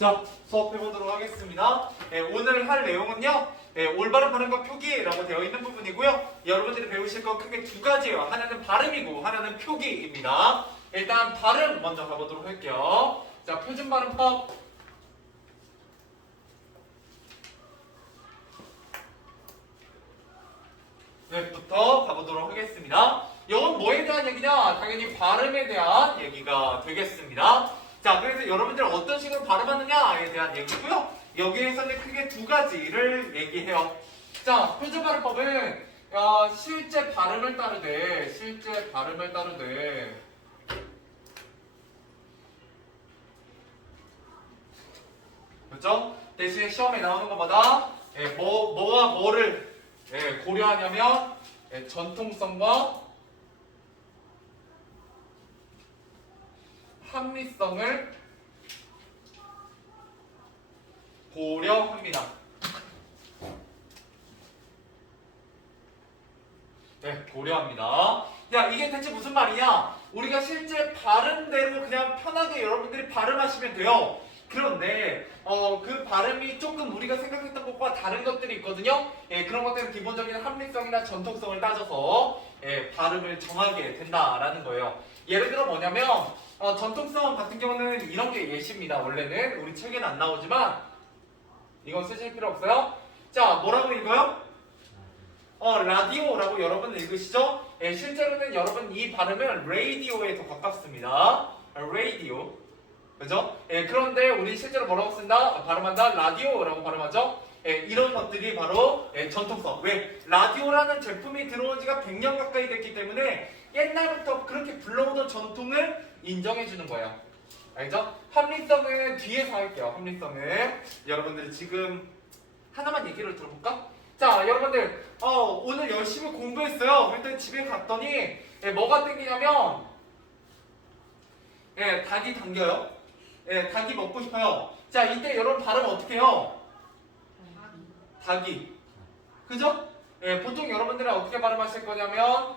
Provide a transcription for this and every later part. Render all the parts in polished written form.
자, 수업해보도록 하겠습니다. 오늘 할 내용은요, 올바른 발음과 표기라고 되어 있는 부분이고요. 여러분들이 배우실 건 크게 두 가지예요. 하나는 발음이고 하나는 표기입니다. 일단 발음 먼저 가보도록 할게요. 자, 표준발음법. 부터 가보도록 하겠습니다. 이건 뭐에 대한 얘기냐? 당연히 발음에 대한 얘기가 되겠습니다. 자, 그래서 여러분들 어떤 식으로 발음하느냐에 대한 얘기고요. 여기에서는 크게 두 가지를 얘기해요. 자, 표준발음법은 실제 발음을 따르되 그렇죠? 대신에 시험에 나오는 것마다 뭐와 뭐를 고려하냐면 전통성과 합리성을 고려합니다. 고려합니다. 야, 이게 대체 무슨 말이냐? 우리가 실제 발음대로 그냥 편하게 여러분들이 발음하시면 돼요. 그런데 그 발음이 조금 우리가 생각했던 것과 다른 것들이 있거든요. 그런 것들은 기본적인 합리성이나 전통성을 따져서 발음을 정하게 된다라는 거예요. 예를 들어 뭐냐면 전통성 같은 경우는 이런 게 예시입니다. 원래는 우리 책에는 안 나오지만 이건 쓰실 필요 없어요. 자, 뭐라고 읽어요? 라디오라고 여러분 읽으시죠? 실제로는 여러분 이 발음은 라디오에 더 가깝습니다. 라디오. 그죠? 그런데 우리 실제로 뭐라고 쓴다? 발음한다? 라디오라고 발음하죠? 이런 것들이 바로 전통성. 왜? 라디오라는 제품이 들어온 지가 100년 가까이 됐기 때문에 옛날부터 그렇게 불러오던 전통을 인정해주는 거예요. 알죠? 합리성은 뒤에서 할게요. 합리성은 여러분들이 지금 하나만 얘기를 들어볼까? 자, 여러분들 오늘 열심히 공부했어요. 그랬더니 집에 갔더니 뭐가 땡기냐면 닭이 당겨요. 닭이 먹고 싶어요. 자, 이때 여러분 발음 어떻게 해요? 닭이. 그죠? 보통 여러분들은 어떻게 발음하실 거냐면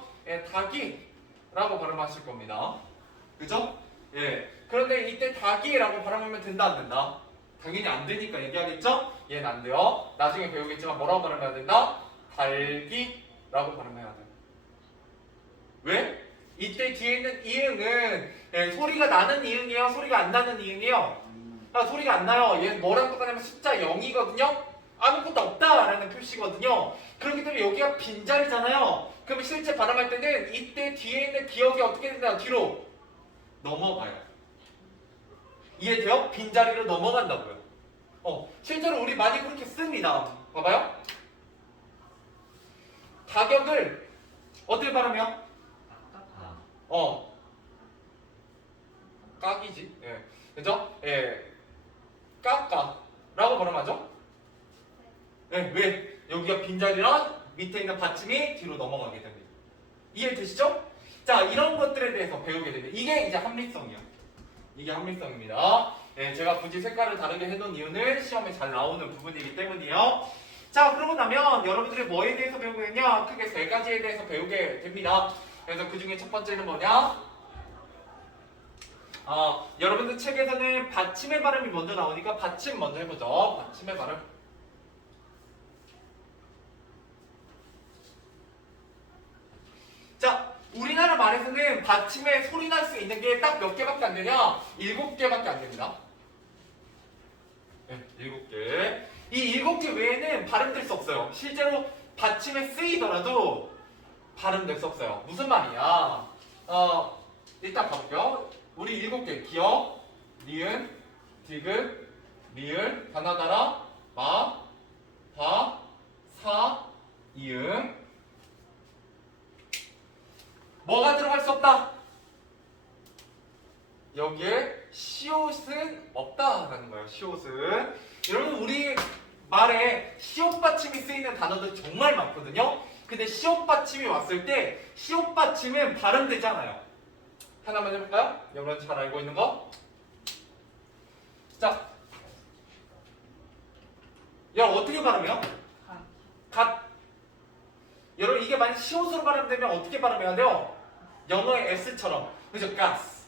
닭이라고 발음하실 겁니다. 그죠? 그런데 이때 닭이라고 발음하면 된다 안 된다? 당연히 안 되니까 얘기하겠죠? 얘는 안 돼요. 나중에 배우겠지만 뭐라고 발음해야 된다? 달기라고 발음해야 돼. 왜? 이때 뒤에 있는 이응은 소리가 나는 이응이에요? 소리가 안 나는 이응이에요? 소리가 안 나요. 얘는 뭐랑 똑같냐면 숫자 0이거든요? 아무것도 없다라는 표시거든요. 그렇기 때문에 여기가 빈자리잖아요. 그럼 실제 발음할 때는 이때 뒤에 있는 기억이 어떻게 된다? 뒤로 넘어가요. 이해돼요? 빈자리로 넘어간다고요. 실제로 우리 많이 그렇게 씁니다. 봐봐요. 가격을 어떻게 발음해요? 깍이지. 그죠? 깎아라고 발음하죠? 왜? 여기가 빈자리라 밑에 있는 받침이 뒤로 넘어가게 됩니다. 이해되시죠? 자, 이런 것들에 대해서 배우게 됩니다. 이게 이제 합리성이요. 이게 합리성입니다. 제가 굳이 색깔을 다르게 해놓은 이유는 시험에 잘 나오는 부분이기 때문이에요. 자, 그러고 나면 여러분들이 뭐에 대해서 배우게 되냐? 크게 세 가지에 대해서 배우게 됩니다. 그래서 그 중에 첫 번째는 뭐냐? 여러분들 책에서는 받침의 발음이 먼저 나오니까 받침 먼저 해보죠. 받침의 발음. 자, 우리나라 말에서는 받침에 소리 날 수 있는 게 딱 몇 개밖에 안 되냐? 7개밖에 안 됩니다. 7개. 이 7개 외에는 발음될 수 없어요. 실제로 받침에 쓰이더라도 발음될 수 없어요. 무슨 말이야? 일단 가볼게요. 우리 7개. 기역, 니은, 디귿, 리을, 가나다라, 마, 바, 사, 이응. 뭐가 들어갈 수 없다? 여기에 시옷은 없다라는 거예요. 시옷은. 여러분, 우리 말에 시옷 받침이 쓰이는 단어들 정말 많거든요. 근데 시옷 받침이 왔을 때 시옷 받침은 발음되잖아요. 하나만 해볼까요? 여러분 잘 알고 있는 거. 자, 야, 어떻게 발음해요? 갓. 여러분, 이게 만약 시옷으로 발음되면 어떻게 발음해야 돼요? 영어의 S처럼. 그죠? 가스.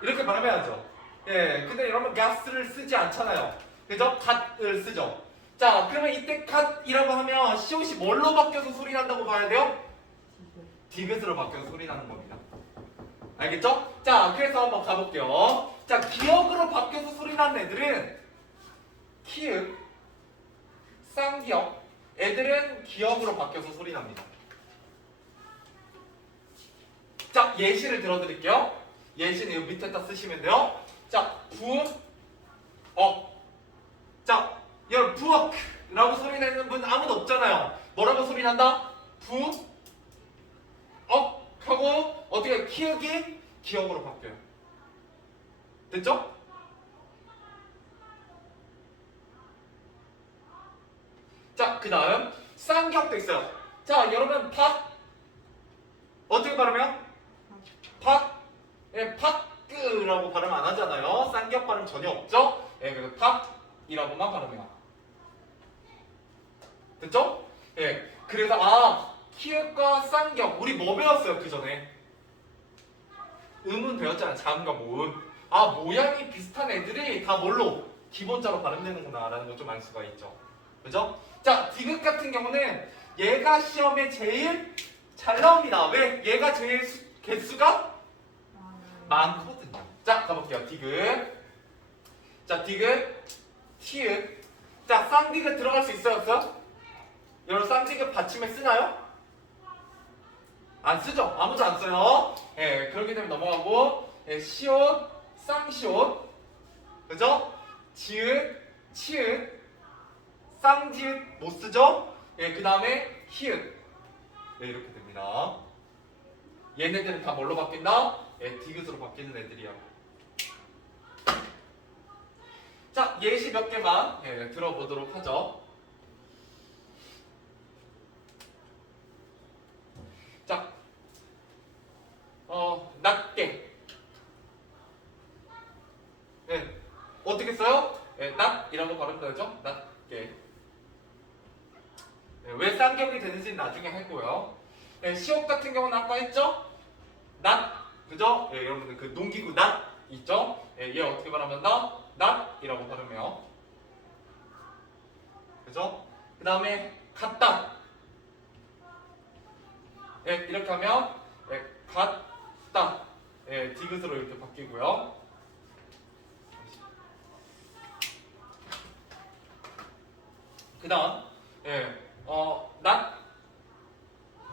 이렇게 발음해야죠. 예, 근데 여러분 gas를 쓰지 않잖아요. 그죠? gat을 쓰죠. 자, 그러면 이때 gat이라고 하면 시옷이 뭘로 바뀌어서 소리 난다고 봐야 돼요? 디귿으로 바뀌어서 소리 나는 겁니다. 알겠죠? 자, 그래서 한번 가볼게요. 자, 기역으로 바뀌어서 소리 나는 애들은 키읔, 쌍기역, 애들은 기역으로 바뀌어서 소리 납니다. 자, 예시를 들어드릴게요. 예시는 여기 밑에다 쓰시면 돼요. 자, 자, 여러분 부엌라고 소리 내는 분 아무도 없잖아요. 뭐라고 소리 난다? 하고 어떻게 키읔이 기역으로 바뀌어요. 됐죠? 자, 그 다음 쌍기역도 있어요. 자, 여러분 어떻게 발음해요? 예, 파크라고 발음 안 하잖아요. 쌍기역 발음 전혀 없죠? 예, 그래서 팍이라고만 발음해요. 됐죠? 예, 그래서 키읔과 쌍기역 우리 뭐 배웠어요 그 전에? 음은 배웠잖아요. 자음과 모음. 모양이 비슷한 애들이 다 뭘로? 기본자로 발음되는구나 라는 걸 좀 알 수가 있죠. 그죠? 자, 디귿 같은 경우는 얘가 시험에 제일 잘 나옵니다. 왜? 얘가 제일 개수가 많거든요. 자, 가볼게요. 디귿. 자, 디귿, 티읕. 자, 쌍디귿 들어갈 수 있어요? 없어요? 여러분 쌍디귿 받침에 쓰나요? 안 쓰죠? 아무도 안 써요. 예, 그렇기 때문에 넘어가고, 예, 시옷, 쌍시옷, 그죠? 지읒, 치읒, 쌍지읒 못 쓰죠? 예, 그 다음에 히읗. 네, 이렇게 됩니다. 얘네들은 다 뭘로 바뀐다? 예, 디귿으로 바뀌는 애들이야. 자, 예시 몇 개만 들어보도록 하죠. 자, 낮게. 네, 어떻게 써요? 낮이라고 발음되죠? 낮게. 네, 왜 쌍기역이 되는지 나중에 할 거예요. 네, 시옷 같은 경우는 아까 했죠? 낮, 그죠? 예, 여러분들 그 농기구 낮 있죠? 예, 얘 어떻게 발음한다? 낮이라고 발음해요. 그죠? 그 다음에 같다. 예, 이렇게 하면 같다. 예, 디귿으로 이렇게 바뀌고요. 그 다음 낮,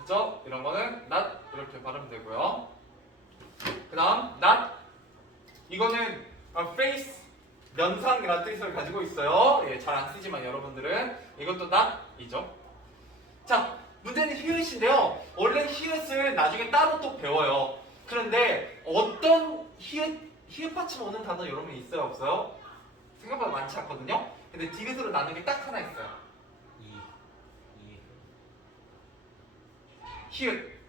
그죠? 이런 거는 낮 이렇게 발음되고요. 그 다음 낮, 이거는 face, 면상이라는 뜻을 가지고 있어요. 예, 잘 안 쓰지만 여러분들은 이것도 낮이죠. 자, 문제는 히읗인데요. 원래 히읗은 나중에 따로 또 배워요. 그런데 어떤 히읗 받침 오는 단어 여러분 있어요? 없어요? 생각보다 많지 않거든요. 근데 디귿으로 나눈 게 딱 하나 있어요. 히읗.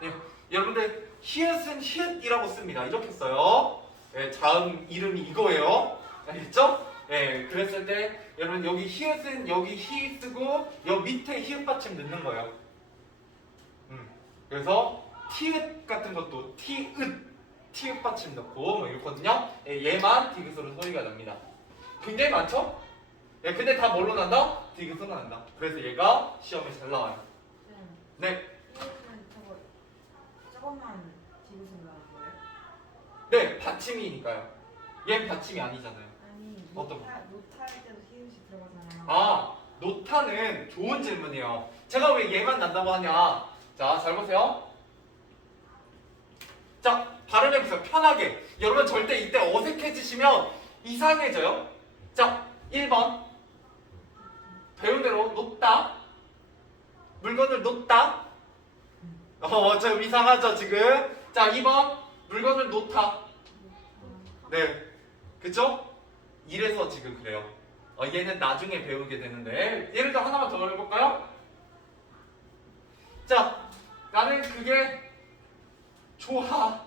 네, 여러분들 히읗은 히읗이라고 씁니다. 이렇게 써요. 네, 자음 이름이 이거예요. 알겠죠? 네, 그랬을 때 여러분 여기 히읗은 여기 히 쓰고 여기 밑에 히읗 받침 넣는 거예요. 그래서 티읕 같은 것도 티읕 받침 넣고 뭐 이렇거든요. 네, 얘만 디귿으로 소리가 납니다. 굉장히 많죠? 네, 근데 다 뭘로 난다? 디귿으로 난다. 그래서 얘가 시험에 잘 나와요. 네. 저것만 디귿으로 나온 거예요? 네, 받침이니까요. 얘는 받침이 아니잖아요. 아니, 어떤 거? 노타할 때도 히읗이 들어가잖아요. 노타는 좋은 질문이에요. 제가 왜 얘만 난다고 하냐? 자, 잘 보세요. 자, 발음해보세요. 편하게. 여러분 절대 이때 어색해지시면 이상해져요. 자, 1번. 배운 대로 놓다. 물건을 놓다. 좀 이상하죠, 지금? 자, 2번. 물건을 놓다. 네. 그쵸? 이래서 지금 그래요. 얘는 나중에 배우게 되는데. 예를 들어 하나만 더 해볼까요? 자, 나는 그게 좋아.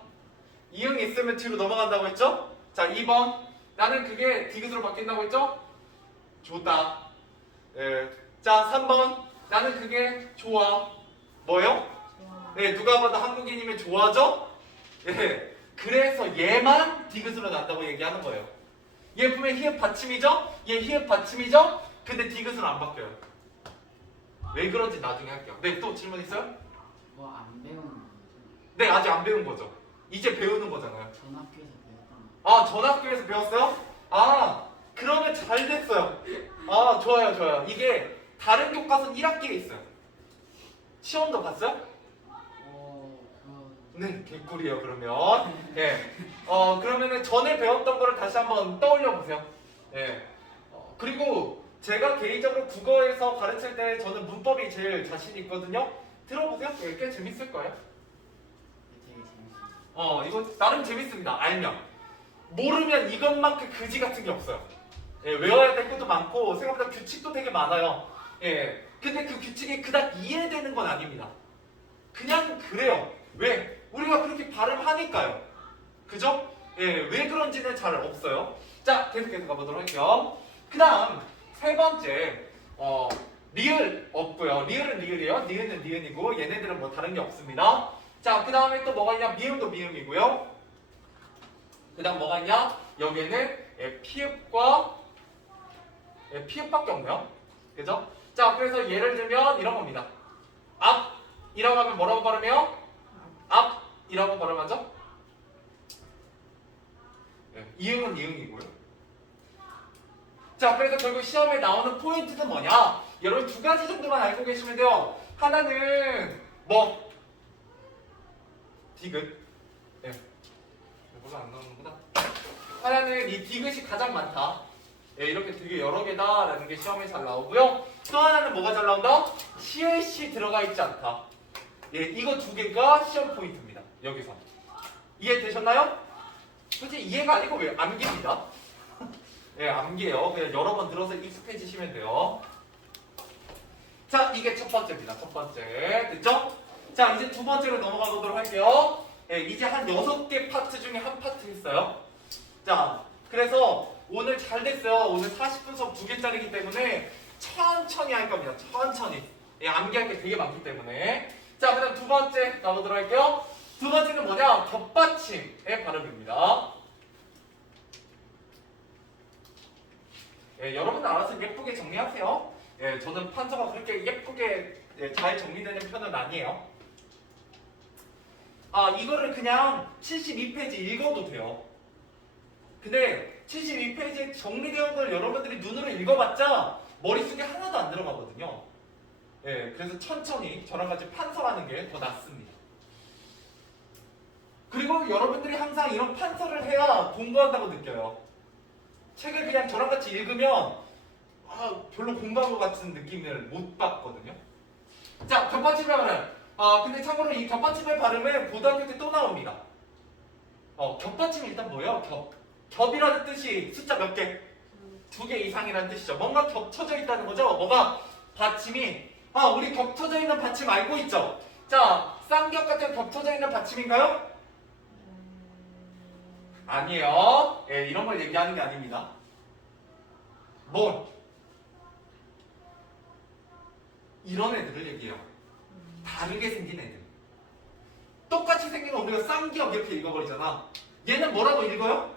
이응 있으면 뒤로 넘어간다고 했죠? 자, 2번. 나는 그게 디귿으로 바뀐다고 했죠? 좋다. 네. 자, 3번. 나는 그게 좋아. 뭐요? 네, 누가 봐도 한국인이면 좋아죠? 네. 그래서 얘만 디귿으로 난다고 얘기하는 거예요. 얘 보면 히읗 받침이죠? 얘 히읗 받침이죠? 근데 디귿으로 안 바뀌어요. 왜 그런지 나중에 할게요. 네, 또 질문 있어요? 뭐 안 배우는 거죠? 네, 아직 안 배운 거죠. 이제 배우는 거잖아요. 전 학교에서 배웠던 아, 전학교에서 배웠어요? 아, 그러면 잘 됐어요. 아, 좋아요, 좋아요. 이게 다른 교과서 1학기에 있어요. 시험도 봤어요? 거. 그 네, 개꿀이에요, 그러면. 예. 그러면은 전에 배웠던 거를 다시 한번 떠올려 보세요. 예. 그리고 제가 개인적으로 국어에서 가르칠 때 저는 문법이 제일 자신 있거든요. 들어보세요. 예, 꽤 재밌을 거예요. 되게 재밌어요. 이거 나름 재밌습니다. 알면. 모르면 이것만큼 그지 같은 게 없어요. 예, 외워야 될 것도 많고 생각보다 규칙도 되게 많아요. 예. 근데 그 규칙이 그닥 이해되는 건 아닙니다. 그냥 그래요. 왜? 우리가 그렇게 발음하니까요. 그죠? 예, 왜 그런지는 잘 없어요. 자, 계속해서 가보도록 할게요. 그 다음 세 번째 리을 없고요. 리을은 리을이에요. 니은은 니은이고 얘네들은 뭐 다른 게 없습니다. 자, 그 다음에 또 뭐가 있냐? 미음도 미음이고요. 그 다음 뭐가 있냐? 여기에는 피읍과 피읍밖에 없네요. 그죠? 자, 그래서 예를 들면 이런 겁니다. 앞이라고 하면 뭐라고 발음해요? 앞이라고 발음하죠? 이응은 이응이고요. 자, 그래서 결국 시험에 나오는 포인트는 뭐냐? 여러분 두 가지 정도만 알고 계시면 돼요. 하나는 뭐? 디귿. 예. 이거가 안 나오는구나. 하나는 이 디귿이 가장 많다. 예, 이렇게 되게 여러 개다라는 게 시험에 잘 나오고요. 또 하나는 뭐가 잘 나온다? CLC 들어가 있지 않다. 예, 이거 두 개가 시험 포인트입니다. 여기서. 이해되셨나요? 솔직히 이해가 아니고 왜 암기입니다. 예, 암기예요. 그냥 여러 번 들어서 익숙해지시면 돼요. 자, 이게 첫 번째입니다. 첫 번째. 됐죠? 자, 이제 두 번째로 넘어가 보도록 할게요. 예, 이제 한 6개 파트 중에 한 파트 했어요. 자, 그래서 오늘 잘 됐어요. 오늘 40분 수업 2개짜리이기 때문에 천천히 할 겁니다. 천천히. 예, 암기할 게 되게 많기 때문에. 자, 그 다음 두 번째 가보도록 할게요. 두 번째는 뭐냐? 겹받침의 발음입니다. 예, 여러분들 알아서 예쁘게 정리하세요. 예, 저는 판서가 그렇게 예쁘게 잘 정리되는 편은 아니에요. 이거를 그냥 72페이지 읽어도 돼요. 근데 72페이지에 정리되어 걸 여러분들이 눈으로 읽어봤자 머릿속에 하나도 안 들어가거든요. 예, 그래서 천천히 저랑 같이 판서하는 게 더 낫습니다. 그리고 여러분들이 항상 이런 판서를 해야 공부한다고 느껴요. 책을 그냥 저랑 같이 읽으면 별로 공부한 것 같은 느낌을 못 받거든요. 자, 겹받침의 발음. 근데 참고로 이 겹받침의 발음은 고등학교 때 또 나옵니다. 겹받침이 일단 뭐예요? 겹이라는 뜻이 숫자 몇 개? 2개 이상이라는 뜻이죠. 뭔가 겹쳐져 있다는 거죠. 뭐가? 받침이 우리 겹쳐져 있는 받침 알고 있죠? 자, 쌍겹 같은 겹쳐져 있는 받침인가요? 아니에요. 예, 이런 걸 얘기하는 게 아닙니다. 뭐? 이런 애들을 얘기해요. 다르게 생긴 애들. 똑같이 생긴 거 우리가 쌍기역 이렇게 읽어버리잖아. 얘는 뭐라고 읽어요?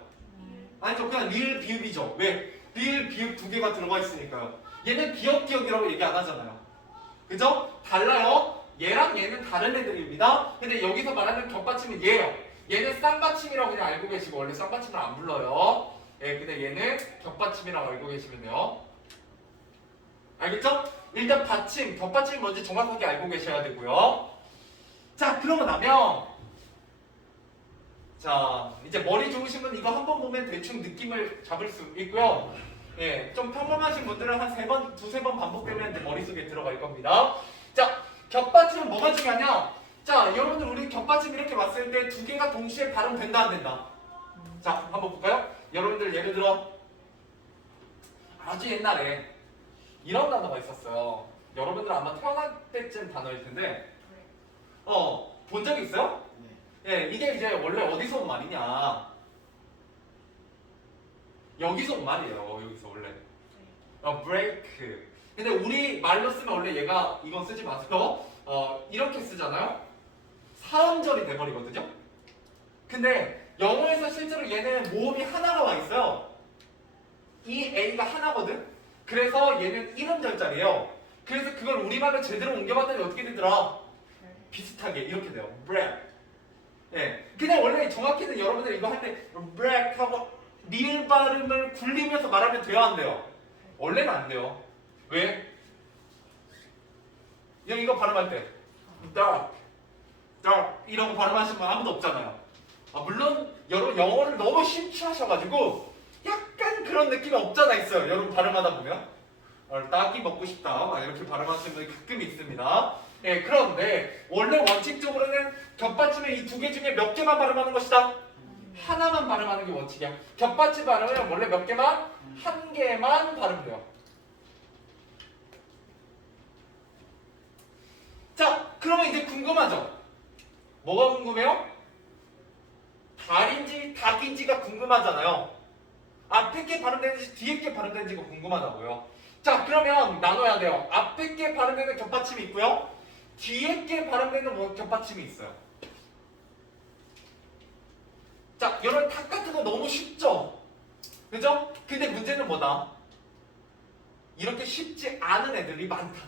아니죠. 그냥 리을 비읍이죠. 왜? 리을 비읍 2개가 들어가 있으니까요. 얘는 기역기역이라고 얘기 안 하잖아요. 그죠? 달라요. 얘랑 얘는 다른 애들입니다. 근데 여기서 말하는 겹받침은 얘예요. 얘는 쌍받침이라고 그냥 알고 계시고 원래 쌍받침을 안 불러요. 예, 근데 얘는 겹받침이라고 알고 계시면 돼요. 알겠죠? 일단 받침, 겹받침이 뭔지 정확하게 알고 계셔야 되고요. 자, 그러고 나면 자, 이제 머리 좋으신 분 이거 한 번 보면 대충 느낌을 잡을 수 있고요. 예, 좀 평범하신 분들은 한 3번, 2-3번 반복되면 이제 머릿속에 들어갈 겁니다. 자, 겹받침은 뭐가 중요하냐? 자, 여러분들 우리 겹받침 이렇게 봤을 때 2개가 동시에 발음된다 안 된다? 자, 한번 볼까요? 여러분들 예를 들어 아주 옛날에 이런 단어가 있었어요. 여러분들 아마 태어날 때쯤 단어일 텐데 본 적 있어요? 네. 예, 이게 이제 원래 어디서 온 말이냐? 여기서 온 말이에요. 여기서 원래. break. 근데 우리 말로 쓰면 원래 얘가 이건 쓰지 마세요. 이렇게 쓰잖아요. 사음절이 돼버리거든요. 근데 영어에서 실제로 얘는 모음이 하나가 와 있어요. 이 A가 하나거든. 그래서 얘는 이름절자리예요. 그래서 그걸 우리말로 제대로 옮겨봤더니 어떻게 되더라? 비슷하게 이렇게 돼요. bread. 예, 그냥 원래 정확히는 여러분들 이거 할 때 bread 하고 리을 발음을 굴리면서 말하면 돼요, 안 돼요? 원래는 안 돼요. 왜? 이거 발음할 때 dark, dark 이라고 발음하시는 분 아무도 없잖아요. 물론 여러분 영어를 너무 심취하셔가지고 약간 그런 느낌이 없잖아 있어요. 여러분 발음하다 보면 딸기 먹고 싶다 막 이렇게 발음하시는 분이 가끔 있습니다. 예, 그런데 원래 원칙적으로는 겹받침의 이 두 개 중에 몇 개만 발음하는 것이다. 하나만 발음하는 게 원칙이야. 겹받침 발음은 원래 몇 개만? 한 개만 발음돼요. 자, 그러면 이제 궁금하죠? 뭐가 궁금해요? 달인지 닭인지가 궁금하잖아요. 앞에 게 발음되는지 뒤에 게 발음되는지가 궁금하다고요. 자, 그러면 나눠야 돼요. 앞에 게 발음되는 겹받침이 있고요. 뒤에 게 발음되는 겹받침이 있어요. 자, 여러분 닭 같은 거 너무 쉽죠? 그죠? 근데 문제는 뭐다? 이렇게 쉽지 않은 애들이 많다.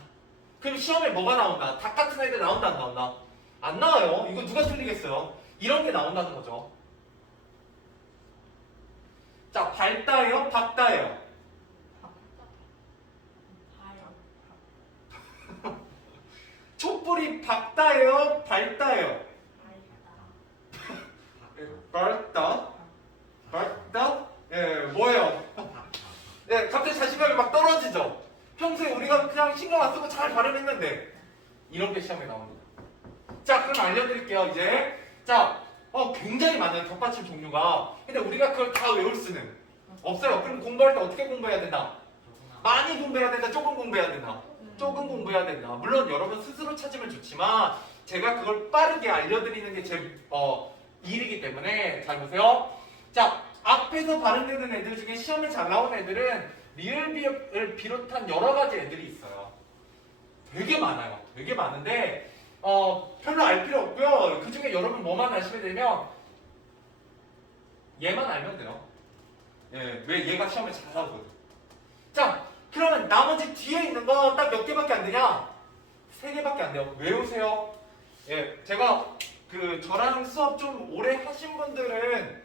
그럼 시험에 뭐가 나온다? 닭 같은 애들 나온다, 안 나온다? 안 나와요. 이거 누가 틀리겠어요? 이런 게 나온다는 거죠. 자, 밝다예요? 밝다예요? 촛불이 밝다예요? 밝다예요? 밝다? 밝다? 예, 뭐예요? 예, 갑자기 자신감이 막 떨어지죠? 평소에 우리가 그냥 신경 안 쓰고 잘 발음했는데 이런 게 시험에 나옵니다. 자, 그럼 알려드릴게요, 이제. 자, 굉장히 많아요, 겹받침 종류가. 근데 우리가 그걸 다 외울 수는 없어요. 그럼 공부할 때 어떻게 공부해야 된다? 많이 공부해야 된다, 조금 공부해야 된다? 조금 공부해야 된다. 물론 여러분 스스로 찾으면 좋지만 제가 그걸 빠르게 알려드리는 게 제 일이기 때문에 잘 보세요. 자, 앞에서 발음되는 애들 중에 시험에 잘 나오는 애들은 리을 비읍을 비롯한 여러 가지 애들이 있어요. 되게 많아요. 되게 많은데 별로 알 필요 없고요. 그 중에 여러분 뭐만 아시면 되면 얘만 알면 돼요. 예, 왜 얘가 시험에 잘 나오거든. 자, 그러면 나머지 뒤에 있는 거 딱 몇 개밖에 안 되냐? 3개밖에 안 돼요. 외우세요. 예, 제가 저랑 수업 좀 오래 하신 분들은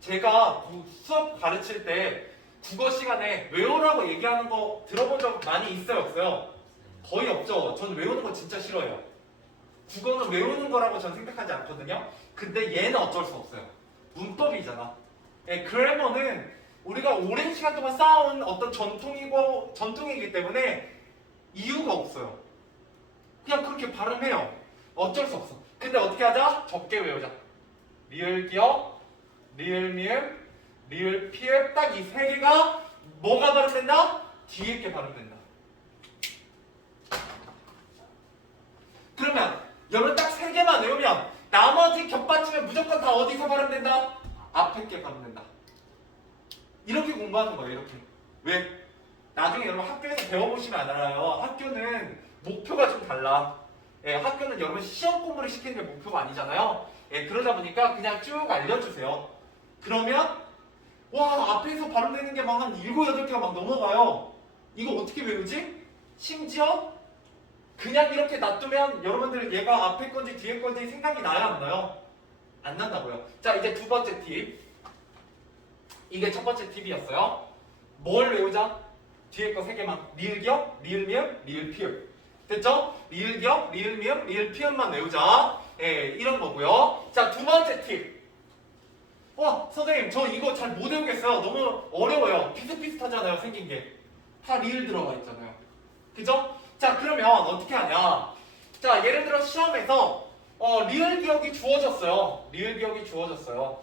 제가 수업 가르칠 때 국어 시간에 외우라고 얘기하는 거 들어본 적 많이 있어요, 없어요? 거의 없죠. 저는 외우는 거 진짜 싫어해요. 국어는 외우는 거라고 저는 생각하지 않거든요. 근데 얘는 어쩔 수 없어요. 문법이잖아. 예, 그래머는 우리가 오랜 시간 동안 쌓아온 어떤 전통이기 때문에 이유가 없어요. 그냥 그렇게 발음해요. 어쩔 수 없어. 근데 어떻게 하자? 적게 외우자. 리을 기억, 리을 미음, 리을 피읍 딱 이 3개가 뭐가 발음된다? 뒤에 게 발음된다. 그러면 여러분 딱 3개만 외우면 나머지 겹받침은 무조건 다 어디서 발음된다? 앞에 게 발음된다. 이렇게 공부하는 거예요. 이렇게. 왜? 나중에 여러분 학교에서 배워보시면 알아요. 학교는 목표가 좀 달라. 예, 학교는 여러분 시험 공부를 시키는 게 목표가 아니잖아요. 예, 그러다 보니까 그냥 쭉 알려주세요. 그러면 와, 앞에서 발음되는 게 막 한 7, 8개가 막 넘어가요. 이거 어떻게 외우지? 심지어 그냥 이렇게 놔두면 여러분들 얘가 앞에 건지 뒤에 건지 생각이 나야 안 나요? 안 난다고요. 자, 이제 두 번째 팁. 이게 첫 번째 팁이었어요. 뭘 외우자? 뒤에 거 3개만. 리을 기억, 리을 미음, 리을 피읍. 됐죠? 리을 기억, 리을 미음, 리을 피읍만 외우자. 예, 이런 거고요. 자, 두 번째 팁. 와, 선생님, 저 이거 잘 못 외우겠어요. 너무 어려워요. 비슷비슷하잖아요, 생긴 게. 다 리을 들어가 있잖아요. 그죠? 자, 그러면 어떻게 하냐? 자, 예를 들어 시험에서 리을 기억이 주어졌어요. 리을 기억이 주어졌어요.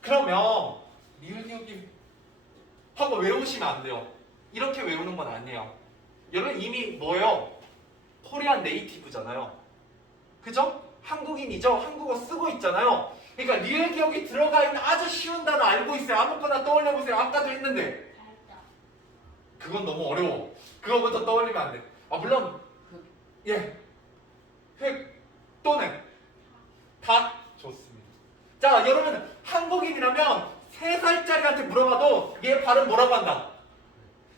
그러면 리을 기억이 하고 외우시면 안 돼요. 이렇게 외우는 건 아니에요. 여러분 이미 뭐예요? 코리안 네이티브잖아요. 그죠? 한국인이죠? 한국어 쓰고 있잖아요. 그러니까 리을 기억이 들어가 있는 아주 쉬운 단어 알고 있어요. 아무거나 떠올려보세요. 아까도 했는데. 그건 너무 어려워. 그거부터 떠올리면 안 돼. 물론 예, 획 또는 닭 좋습니다. 자, 여러분 한국인이라면 3살짜리한테 물어봐도 얘 발음 뭐라고 한다?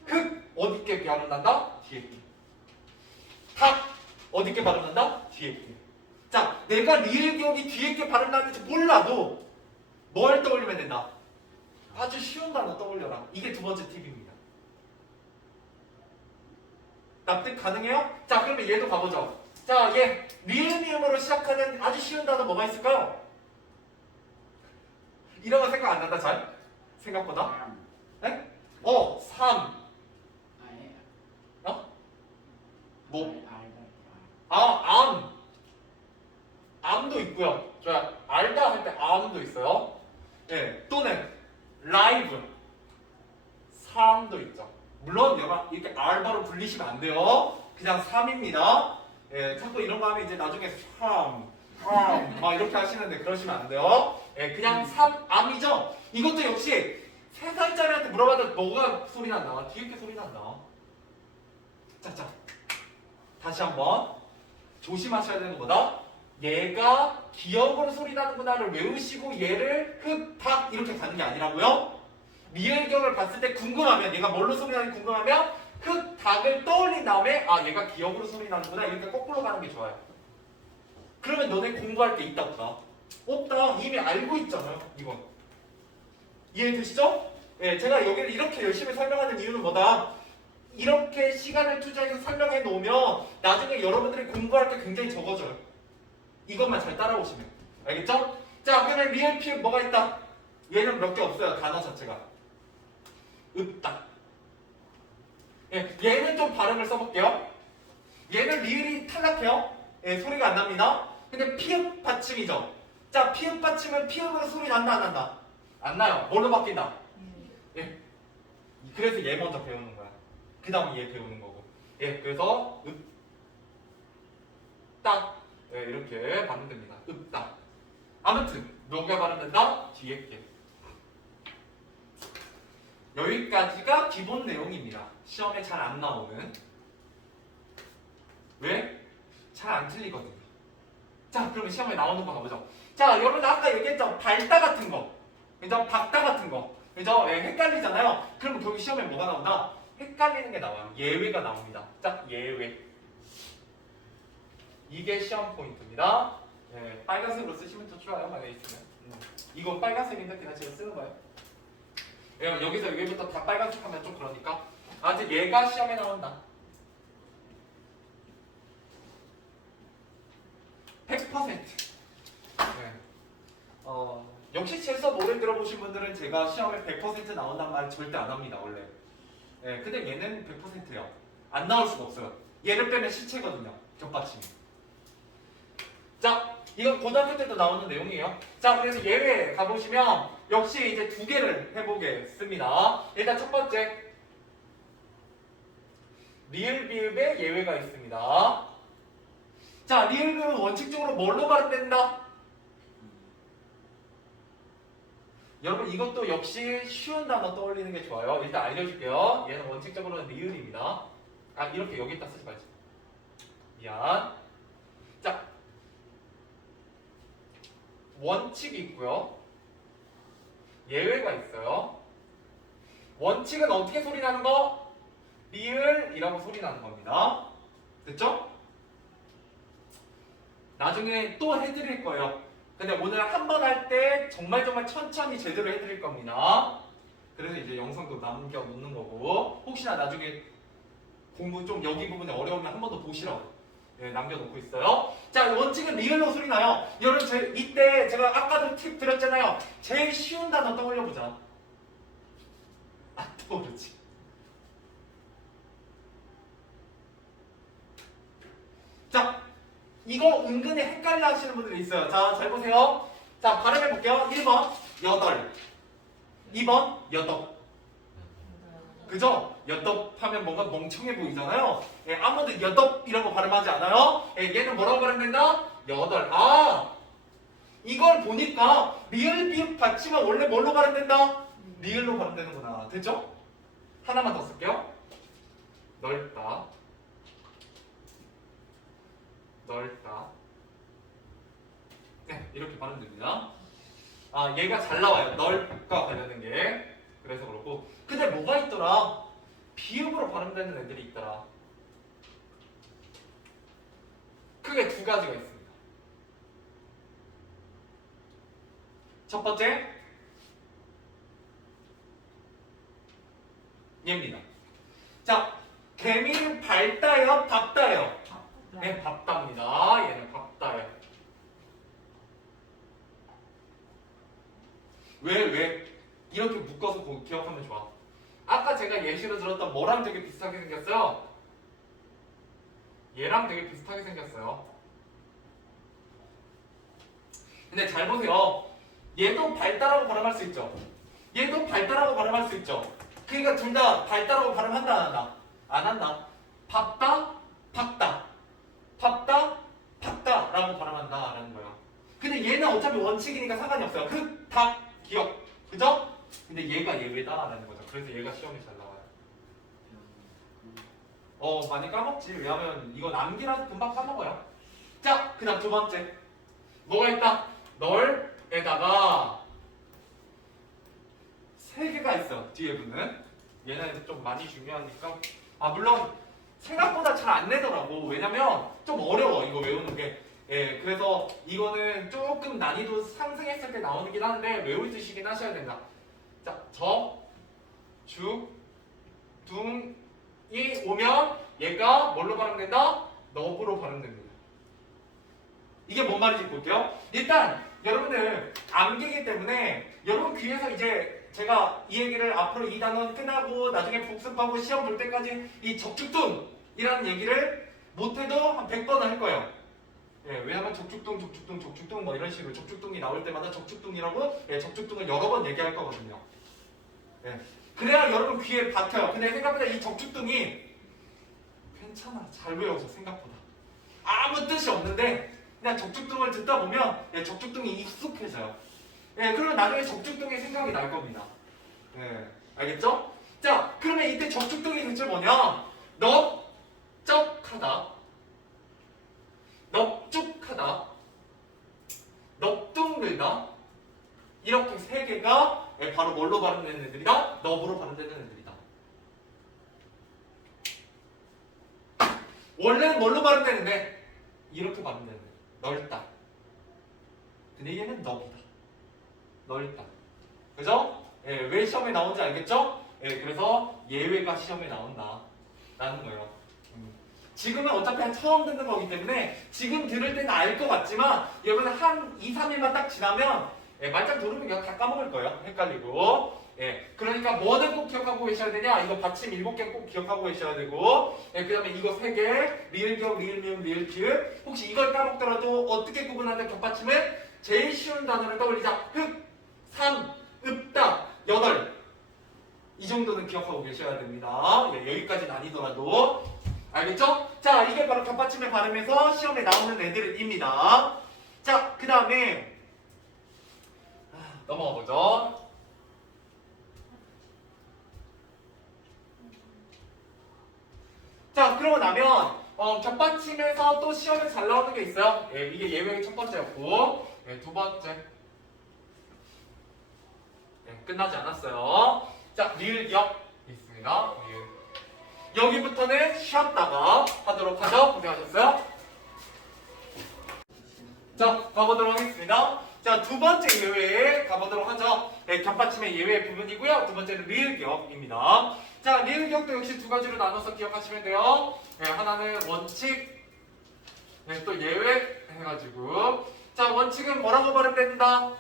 흑 어디께 발음난다? 뒤에 끼. 닭 어디께 발음난다? 뒤에 끼. 자, 내가 리을 기억이 뒤에 게 발음나는지 몰라도 뭘 떠올리면 된다? 아주 쉬운 단어 떠올려라. 이게 두 번째 팁입니다. 납득 가능해요? 자, 그러면 얘도 가보죠. 자, 얘 리을 미음으로 시작하는 아주 쉬운 단어 뭐가 있을까요? 이런 거 생각 안 난다 잘? 생각보다? 네? 3. 아예. 어? 뭐? 알다. 암도 있고요. 자, 알다 할 때 암도 있어요. 예, 또는 라이브, 삶도 있죠. 물론 여러분 이렇게 알바로 불리시면 안 돼요. 그냥 삶입니다. 예, 자꾸 이런 거 하면 이제 나중에 막 이렇게 하시는데 그러시면 안 돼요. 예, 그냥 암이죠. 이것도 역시 3살짜리한테 물어봐도 뭐가 소리 난다? 뒤에 게 소리 난다. 자, 다시 한번 조심하셔야 되는 거다. 얘가 기억으로 소리 나는구나를 외우시고 얘를 흑, 닭 이렇게 가는 게 아니라고요. 미열경을 봤을 때 궁금하면 얘가 뭘로 소리 나는지 궁금하면 흑, 닭을 떠올린 다음에 아 얘가 기억으로 소리 나는구나 이렇게 거꾸로 가는 게 좋아요. 그러면 너네 공부할 게 있다 없다? 없다. 이미 알고 있잖아요. 이건 이해되시죠? 예, 제가 여기를 이렇게 열심히 설명하는 이유는 뭐다? 이렇게 시간을 투자해서 설명해 놓으면 나중에 여러분들이 공부할 게 굉장히 적어져요. 이것만 잘 따라오시면 알겠죠? 자, 그러면 리을 피읍 뭐가 있다? 얘는 몇 개 없어요. 단어 자체가 없다. 예, 얘는 좀 발음을 써볼게요. 얘는 리을이 탈락해요. 예, 소리가 안 납니다. 근데 피읍 받침이죠. 자, 피읍 받침은 피읍으로 소리 난다 안 난다? 안 나요. 뭘로 바뀐다? 예. 그래서 얘 먼저 배우는 거야. 그 다음에 얘 배우는 거고. 예, 그래서 읍딱 예, 이렇게 발음됩니다. 읍딱. 아무튼 뭐가 발음된다? 뒤에 게. 여기까지가 기본 내용입니다. 시험에 잘 안 나오는. 왜? 잘 안 틀리거든요. 자, 그러면 시험에 나오는 거 가보죠. 자, 여러분 아까 얘기했죠? 발다 같은 거. 그죠? 박다 같은 거. 그죠? 예, 헷갈리잖아요. 그러면 거기 시험에 뭐가 나온다? 헷갈리는 게 나와요. 예외가 나옵니다. 자, 예외. 이게 시험 포인트입니다. 예, 빨간색으로 쓰시면 더 좋아요. 만약에 있으면. 이거 빨간색인데 그냥 제가 쓰는 거예요. 예, 여기서 위에부터 다 빨간색 하면 좀 그러니까. 아직 얘가 시험에 나온다. 100%. 네. 역시 채서 노래 들어보신 분들은 제가 시험에 100% 나온다는 말 절대 안 합니다, 원래. 네, 근데 얘는 100%예요. 안 나올 수가 없어요. 얘를 빼면 시체거든요, 겹받침이. 자, 이건 고등학교 때도 나오는 내용이에요. 자, 그래서 예외 가보시면 역시 이제 두 개를 해보겠습니다. 일단 첫 번째, 리을 비읍에 예외가 있습니다. 자, 리을 비읍은 원칙적으로 뭘로 발음된다? 여러분 이것도 역시 쉬운 단어 떠올리는 게 좋아요. 일단 알려줄게요. 얘는 원칙적으로는 리을입니다. 아, 이렇게 여기다 쓰지 말지. 미안. 자, 원칙이 있고요. 예외가 있어요. 원칙은 어떻게 소리 나는 거? 리을이라고 소리 나는 겁니다. 됐죠? 나중에 또 해드릴 거예요. 근데 오늘 한 번 할 때 정말 천천히 제대로 해드릴 겁니다. 그래서 이제 영상도 남겨놓는 거고 혹시나 나중에 공부 좀 여기 부분이 어려우면 한 번 더 보시라고 남겨놓고 있어요. 자, 원칙은 리을로 소리 나요. 여러분 이때 제가 아까도 팁 드렸잖아요. 제일 쉬운 단어 떠올려보자. 안 떠오르지. 자, 이거 은근히 헷갈려 하시는 분들이 있어요. 자, 잘 보세요. 자, 발음해 볼게요. 1번, 여덟. 2번, 여덟. 그죠? 여덟 하면 뭔가 멍청해 보이잖아요. 예, 아무도 여덟 이런 거 발음하지 않아요. 예, 얘는 뭐라고 발음된다? 여덟. 아, 이걸 보니까 리을 비읍 받치면 원래 뭘로 발음된다? 리을로 발음되는구나. 됐죠? 하나만 더 쓸게요. 넓다. 넓다. 네, 이렇게 발음 됩니다. 아, 얘가 잘 나와요. 널과 관련된 게. 그래서 그렇고. 근데 뭐가 있더라? 비읍으로 발음되는 애들이 있더라. 크게 두 가지가 있습니다. 첫 번째, 얘입니다. 자, 개미는 밝다요, 밝다요. 네, 밝답니다. 얘는 밝다요. 왜? 이렇게 묶어서 기억하면 좋아. 아까 제가 예시로 들었던 뭐랑 되게 비슷하게 생겼어요? 얘랑 되게 비슷하게 생겼어요. 근데 잘 보세요. 얘도 밝다라고 발음할 수 있죠. 얘도 밝다라고 발음할 수 있죠. 그러니까 둘 다 밝다라고 발음한다 안 한다? 안 한다. 밝다, 밝다. 밝다, 밝다라고 발음한다라는 거야. 근데 얘는 어차피 원칙이니까 상관이 없어요. 그, 다, 기억. 그죠? 근데 얘가 예외다라는 거죠. 그래서 얘가 시험에 잘 나와요. 많이 까먹지. 왜냐면 이거 남기라서 금방 까먹어요. 자, 그 다음 두 번째. 뭐가 있다? 널에다가 세 개가 있어. 뒤에 붙는. 얘는 좀 많이 중요하니까. 아, 물론 생각보다 잘 안 내더라고. 왜냐면 좀 어려워. 이거 외우는 게. 예, 그래서 이거는 조금 난이도 상승했을 때 나오긴 하는데 외울 듯이긴 하셔야 된다. 자, 주, 둥이 오면 얘가 뭘로 발음된다? 너브로 발음됩니다. 이게 뭔 말인지 볼게요. 일단 여러분들 암기이기 때문에 여러분 귀에서 이제 제가 이 얘기를 앞으로 이 단원 끝나고 나중에 복습하고 시험 볼 때까지 이 적축둥이라는 얘기를 못해도 한 100번은 할 거예요. 예, 왜냐면 적축둥 뭐 이런 식으로 적축둥이 나올 때마다 적축둥이라고 적축둥을 여러 번 얘기할 거거든요. 예, 그래야 여러분 귀에 박혀요. 근데 생각보다 이 적축둥이 괜찮아. 잘 외워져 생각보다. 아무 뜻이 없는데 그냥 적축둥을 듣다 보면 적축둥이 익숙해져요. 예, 그러면 나중에 적축둥이 생각이 날 겁니다. 예, 알겠죠? 자, 그러면 이때 적축둥이 대체 뭐냐? 넓적하다, 넓죽하다, 넓둥들다. 이렇게 세 개가 바로 뭘로 발음되는 애들이다? 너브로 발음되는 애들이다. 원래는 뭘로 발음되는데 이렇게 발음되는 애들. 넓다. 근데 얘는 너브다. 넓다. 그죠? 예, 왜 시험에 나오는지 알겠죠? 예, 그래서 예외가 시험에 나온다. 라는 거예요. 지금은 어차피 처음 듣는 거기 때문에 지금 들을 때는 알 것 같지만 여러분 한 2, 3일만 딱 지나면 말짱 도르면 그냥 다 까먹을 거예요. 헷갈리고. 예, 그러니까 뭐는 꼭 기억하고 계셔야 되냐? 이거 받침 7개 꼭 기억하고 계셔야 되고, 그 다음에 이거 3개, 리을 기억, 리을 미음, 리을 피읍. 혹시 이걸 까먹더라도 어떻게 구분하는 격받침은 제일 쉬운 단어를 떠올리자. 흑, 삼, 읍다, 여덟. 이 정도는 기억하고 계셔야 됩니다. 예, 여기까지는 아니더라도. 알겠죠? 자, 이게 바로 격받침의 발음에서 시험에 나오는 애들입니다. 자, 그 다음에 넘어가 보죠. 자, 그러고 나면 격받침에서 또 시험에 잘 나오는 게 있어요. 예, 이게 예외의 첫 번째였고, 두 번째. 끝나지 않았어요. 자, 리을 기억 있습니다. 리을. 여기부터는 쉬었다가 하도록 하죠. 고생하셨어요. 자, 가보도록 하겠습니다. 자, 두 번째 예외에 가보도록 하죠. 격받침의 예외 부분이고요. 두 번째는 리을 기억입니다. 자, 리을 기억도 역시 두 가지로 나눠서 기억하시면 돼요. 하나는 원칙, 또 예외 해가지고. 자, 원칙은 뭐라고 발음된다?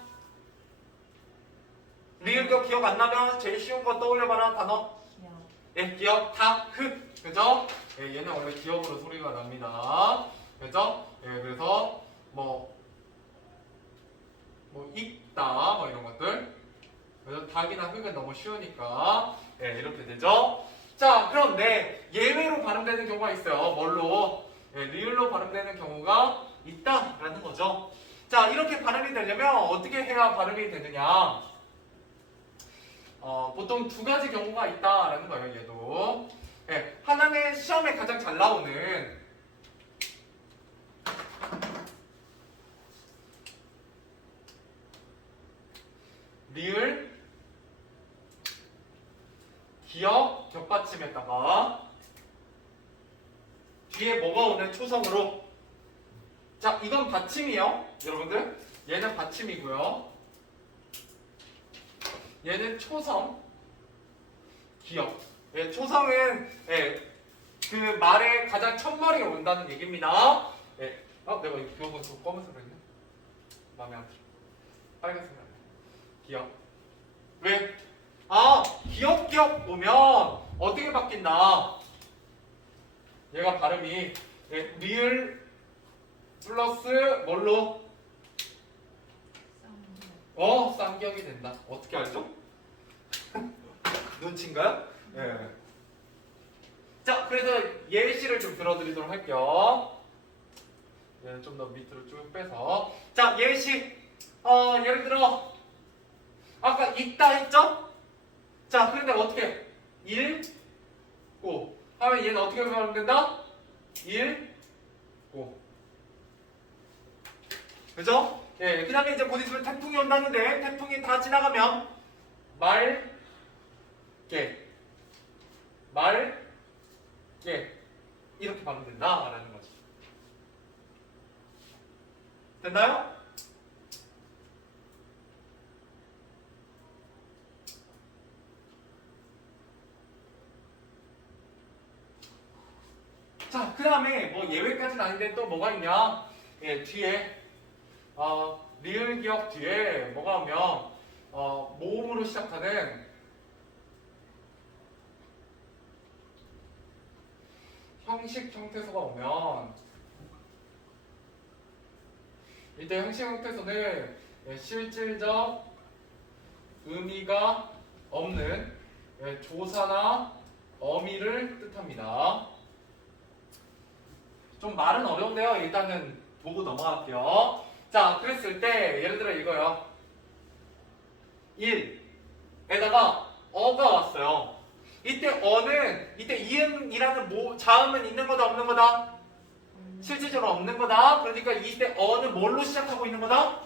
리을 기억 기억 안 나면 제일 쉬운 거 떠올려봐라. 단어. 기억, 다, 흑. 그죠? 얘는 원래 기억으로 소리가 납니다. 그죠? 그래서 뭐 있다, 뭐 이런 것들. 그래서 닭이나 흑은 너무 쉬우니까 이렇게 되죠. 자, 그런데 예외로 발음되는 경우가 있어요. 뭘로? 리을로 발음되는 경우가 있다라는 거죠. 자, 이렇게 발음이 되려면 어떻게 해야 발음이 되느냐? 보통 두 가지 경우가 있다라는 거예요. 얘도. 하나는 시험에 가장 잘 나오는 기역 격받침에다가 뒤에 뭐가 오는 초성으로. 자, 이건 받침이요. 여러분들, 얘는 받침이고요. 얘는 초성, 기역. 예, 초성은 그 말의 가장 첫머리에 온다는 얘기입니다. 예. 내가 이거 검은색으로 했네. 마음에 안 들어. 빨간색으로 할래. 기역. 왜? 기역 보면 어떻게 바뀐다? 얘가 발음이 리을 플러스 뭘로? 쌍기역이 된다. 어떻게 알죠? 눈치인가요? 예. 자, 그래서 예시를 좀 들어드리도록 할게요. 좀 더 밑으로 쭉 빼서. 자, 예시. 예를 들어 아까 있다 했죠? 자, 그런데 어떻게? 읽고 하면 얘는 어떻게 발음된다 읽고. 그죠? 예, 그 다음에 이제 곧 있으면 태풍이 온다는데 태풍이 다 지나가면 맑게 이렇게 발음된다 라는 거지. 됐나요? 자, 그 다음에 뭐 예외까지는 아닌데 또 뭐가 있냐? 예, 뒤에 리을 기억 뒤에 뭐가 오면 모음으로 시작하는 형식 형태소가 오면 이때 형식 형태소는 실질적 의미가 없는 조사나 어미를 뜻합니다. 좀 말은 어려운데요. 일단은 보고 넘어갈게요. 자, 그랬을 때 예를 들어 이거요. 1에다가 어가 왔어요. 이때 어는 이때 이음이라는 자음은 있는 거다 없는 거다? 실질적으로 없는 거다. 그러니까 이때 어는 뭘로 시작하고 있는 거다?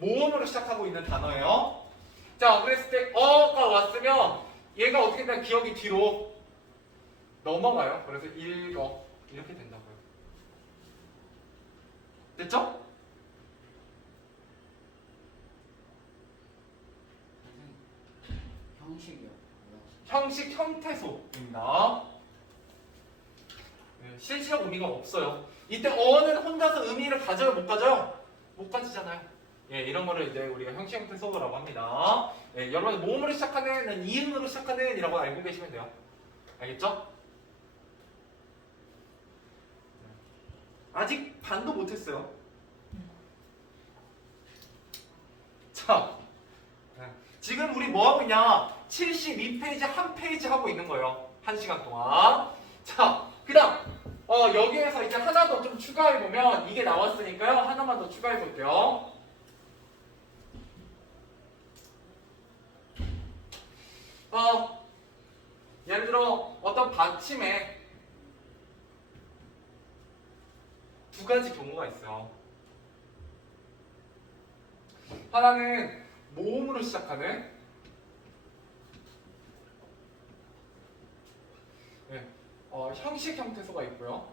모음으로 시작하고 있는 단어예요. 자, 그랬을 때 어가 왔으면 얘가 어떻게 된다? 기억이 뒤로 넘어가요. 그래서 읽어 이렇게 된다고요. 됐죠? 형식이요. 형식 형태소입니다. 실질적 의미가 없어요. 이때 어는 혼자서 의미를 가져요, 못 가져요? 못 가지잖아요. 이런 거를 이제 우리가 형식 형태소라고 합니다. 여러분 모음으로 시작하는 이음으로 시작하는 이라고 알고 계시면 돼요. 알겠죠? 아직 반도 못했어요. 자, 지금 우리 뭐 하고 있냐? 72페이지 한 페이지 하고 있는 거예요. 1시간 동안. 자, 그 다음 여기에서 이제 하나 더 좀 추가해보면 이게 나왔으니까요. 하나만 더 추가해볼게요. 예를 들어 어떤 받침에 두 가지 경우가 있어요. 하나는 모음으로 시작하는 형식 형태소가 있고요.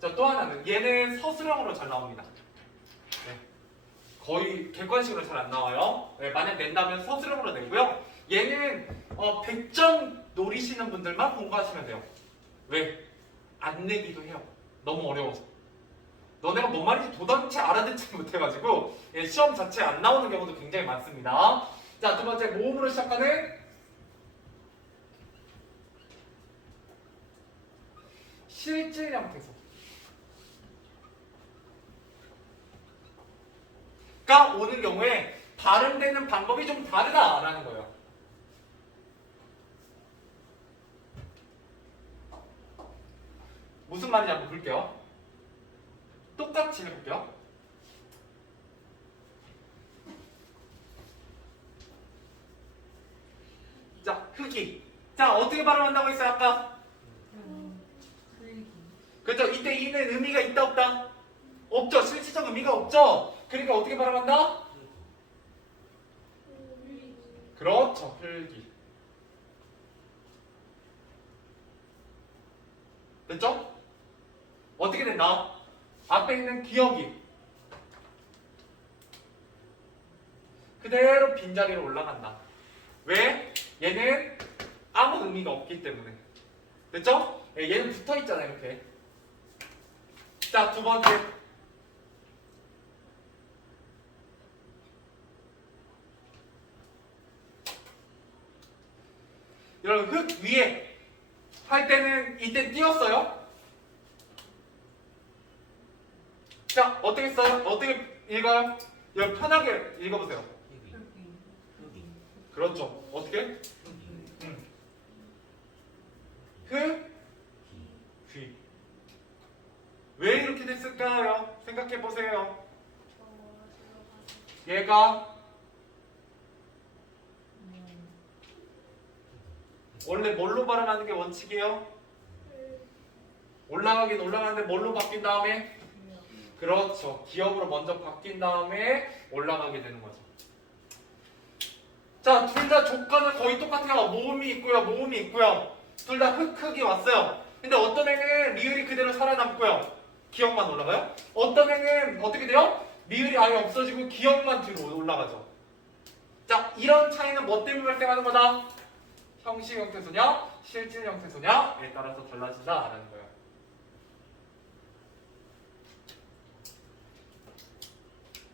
자, 또 하나는 얘는 서술형으로 잘 나옵니다. 거의 객관식으로 잘 안 나와요. 만약 낸다면 서술형으로 내고요. 얘는 100점 노리시는 분들만 공부하시면 돼요. 왜? 안 내기도 해요. 너무 어려워서. 너네가 뭔 말인지 도대체 알아듣지 못해가지고 시험 자체에 안 나오는 경우도 굉장히 많습니다. 자, 두 번째 모음으로 시작하는 실질 형태소. 가 오는 경우에 발음되는 방법이 좀 다르다라는 거예요. 무슨 말인지 한번 볼게요. 똑같이 해볼게요. 자, 흙이. 자, 어떻게 발음한다고 했어요, 아까? 그렇죠? 이때 이는 의미가 있다, 없다? 없죠. 실질적 의미가 없죠. 그러니까 어떻게 발음한다? 그렇죠. 흘기. 됐죠? 어떻게 된다? 앞에 있는 기억이 그대로 빈자리로 올라간다. 왜? 얘는 아무 의미가 없기 때문에. 됐죠? 얘는 붙어 있잖아, 이렇게. 자, 두 번째. 여러분, 흙 위에 할 때는 이때 띄었어요? 자, 어떻게 써요? 어떻게 읽어요? 여러분, 편하게 읽어보세요. 그렇죠. 어떻게? 귀. 왜 이렇게 됐을까요? 생각해 보세요. 얘가 원래 뭘로 발음하는 게 원칙이에요? 올라가긴 올라가는데 뭘로 바뀐 다음에? 그렇죠. 기억으로 먼저 바뀐 다음에 올라가게 되는 거죠. 자, 둘 다 조건은 거의 똑같아요. 모음이 있고요. 모음이 있고요. 둘 다 흑흑이 왔어요. 근데 어떤 애는 리을이 그대로 살아남고요. 기억만 올라가요. 어떤 애는 어떻게 돼요? 리을이 아예 없어지고 기억만 뒤로 올라가죠. 자, 이런 차이는 뭐 때문에 발생하는 거다? 형식 형태소냐, 실질 형태소냐에 따라서 달라진다라는 거예요.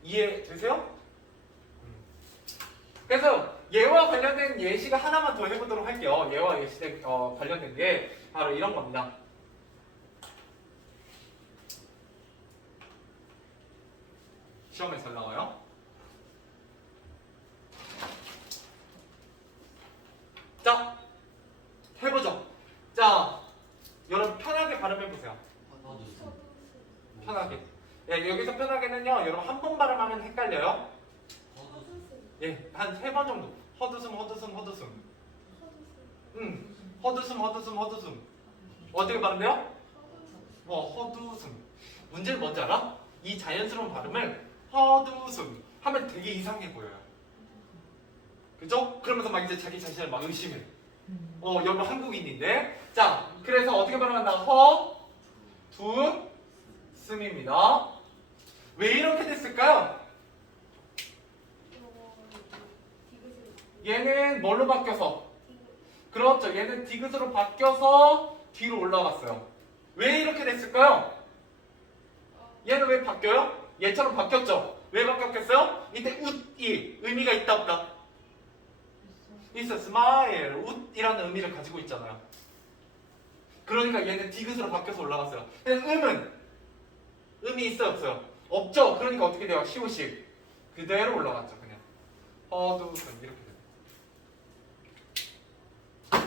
이해되세요? 그래서 얘와 관련된 예시가 하나만 더 해보도록 할게요. 얘와 예시 관련된 게 바로 이런 겁니다. 시험에 잘 나와요. 자, 해보죠. 자, 여러분 편하게 발음해보세요. 편하게. 예, 여기서 편하게는요, 여러분 한 번 발음하면 헷갈려요. 예, 한 3번 정도. 헛웃음. 헛웃음. 어떻게 발음돼요? 헛웃음. 문제는 뭔지 알아? 이 자연스러운 발음을 헛웃음 하면 되게 이상해 보여요. 그죠? 그러면서 막 이제 자기 자신을 막 의심해. 여러분 한국인인데. 자, 그래서 어떻게 발음한다? 헛웃음입니다. 왜 이렇게 됐을까요? 얘는 뭘로 바뀌어서? 그렇죠. 얘는 디귿으로 바뀌어서 뒤로 올라갔어요. 왜 이렇게 됐을까요? 얘는 왜 바뀌어요? 얘처럼 바뀌었죠. 왜 바뀌었겠어요? 이때 웃이 의미가 있다 없다? 있어. 스마일, 웃이라는 의미를 가지고 있잖아요. 그러니까 얘는 디귿으로 바뀌어서 올라갔어요. 근데 음은 음이 있어요 없어요? 없죠. 그러니까 어떻게 돼요? 시우식 그대로 올라갔죠. 그냥 헛웃음 이렇게 돼요.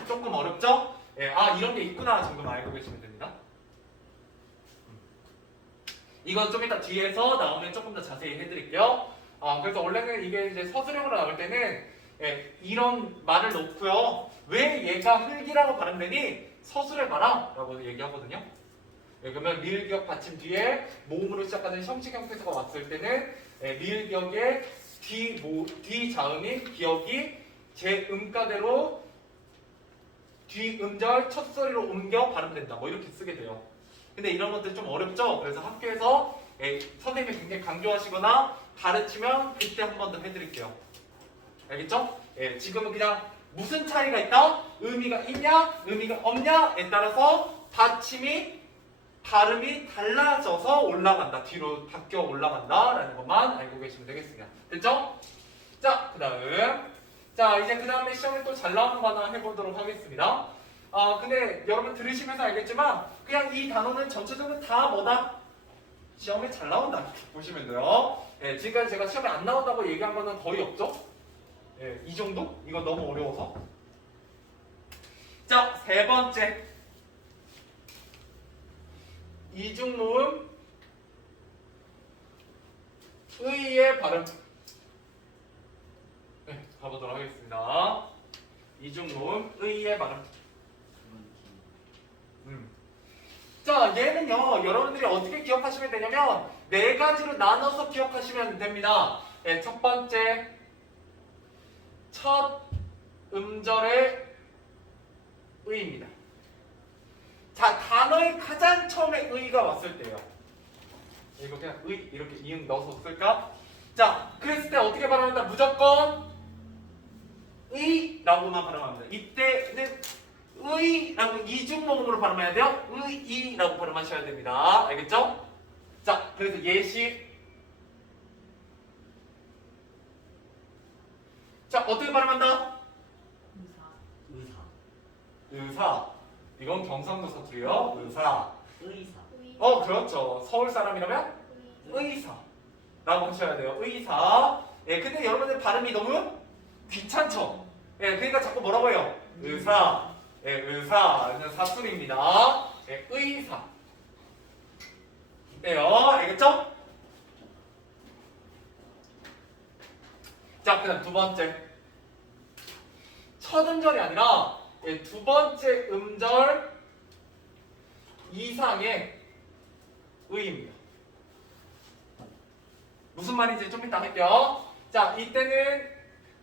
조금 어렵죠? 예, 이런 게 있구나 정도만 알고 계시면 됩니다. 이건 좀 이따 뒤에서 나오면 조금 더 자세히 해드릴게요. 그래서 원래는 이게 이제 서술형으로 나올 때는 이런 말을 놓고요. 왜 얘가 흙이라고 발음되니? 서술해봐라 라고 얘기하거든요. 그러면 리을기억 받침 뒤에 모음으로 시작하는 형식 형태소가 왔을 때는 리을기억의 뒤자음인 기억이 제 음가대로 뒤음절 첫 소리로 옮겨 발음된다. 뭐 이렇게 쓰게 돼요. 근데 이런 것들 좀 어렵죠? 그래서 학교에서 선생님이 굉장히 강조하시거나 가르치면 그때 한 번 더 해드릴게요. 알겠죠? 지금은 그냥 무슨 차이가 있다? 의미가 있냐? 의미가 없냐에 따라서 받침이 발음이 달라져서 올라간다. 뒤로 바뀌어 올라간다 라는 것만 알고 계시면 되겠습니다. 됐죠? 자, 그 다음 이제 그 다음에 시험에 또 잘 나오는 거 하나 해보도록 하겠습니다. 근데 여러분 들으시면서 알겠지만 그냥 이 단어는 전체적으로 다 뭐다? 시험에 잘 나온다 이렇게 보시면 돼요. 지금까지 제가 시험에 안 나온다고 얘기한 거는 거의 없죠? 이 정도? 이거 너무 어려워서. 자, 세 번째 이중모음 의의 발음. 가보도록 하겠습니다. 이중모음 의의 발음. 자, 얘는요, 여러분들이 어떻게 기억하시면 되냐면, 4가지로 나눠서 기억하시면 됩니다. 첫 번째, 첫 음절의 의입니다. 자, 단어의 가장 처음에 의가 왔을 때요. 이거 그냥 의 이렇게 이응 넣어서 쓸까? 자, 그랬을 때 어떻게 발음한다? 무조건 의라고만 발음합니다. 이때는 의라고 이중모음으로 발음해야 돼요. 의이라고 발음하셔야 됩니다. 알겠죠? 자, 그래서 예시. 자, 어떻게 발음한다? 의사. 의사. 이건 경상도 사투리요. 의사. 의사. 그렇죠. 서울 사람이라면 의사라고 하셔야 돼요. 의사. 예, 근데 여러분들 발음이 너무 귀찮죠? 예, 그러니까 자꾸 뭐라고 해요? 의사. 예, 의사는 사투리입니다. 예, 의사. 네요. 알겠죠? 자, 그다음 두 번째. 첫 음절이 아니라 예, 두 번째 음절 이상의 의입니다. 무슨 말인지 좀 이따 할게요. 자, 이때는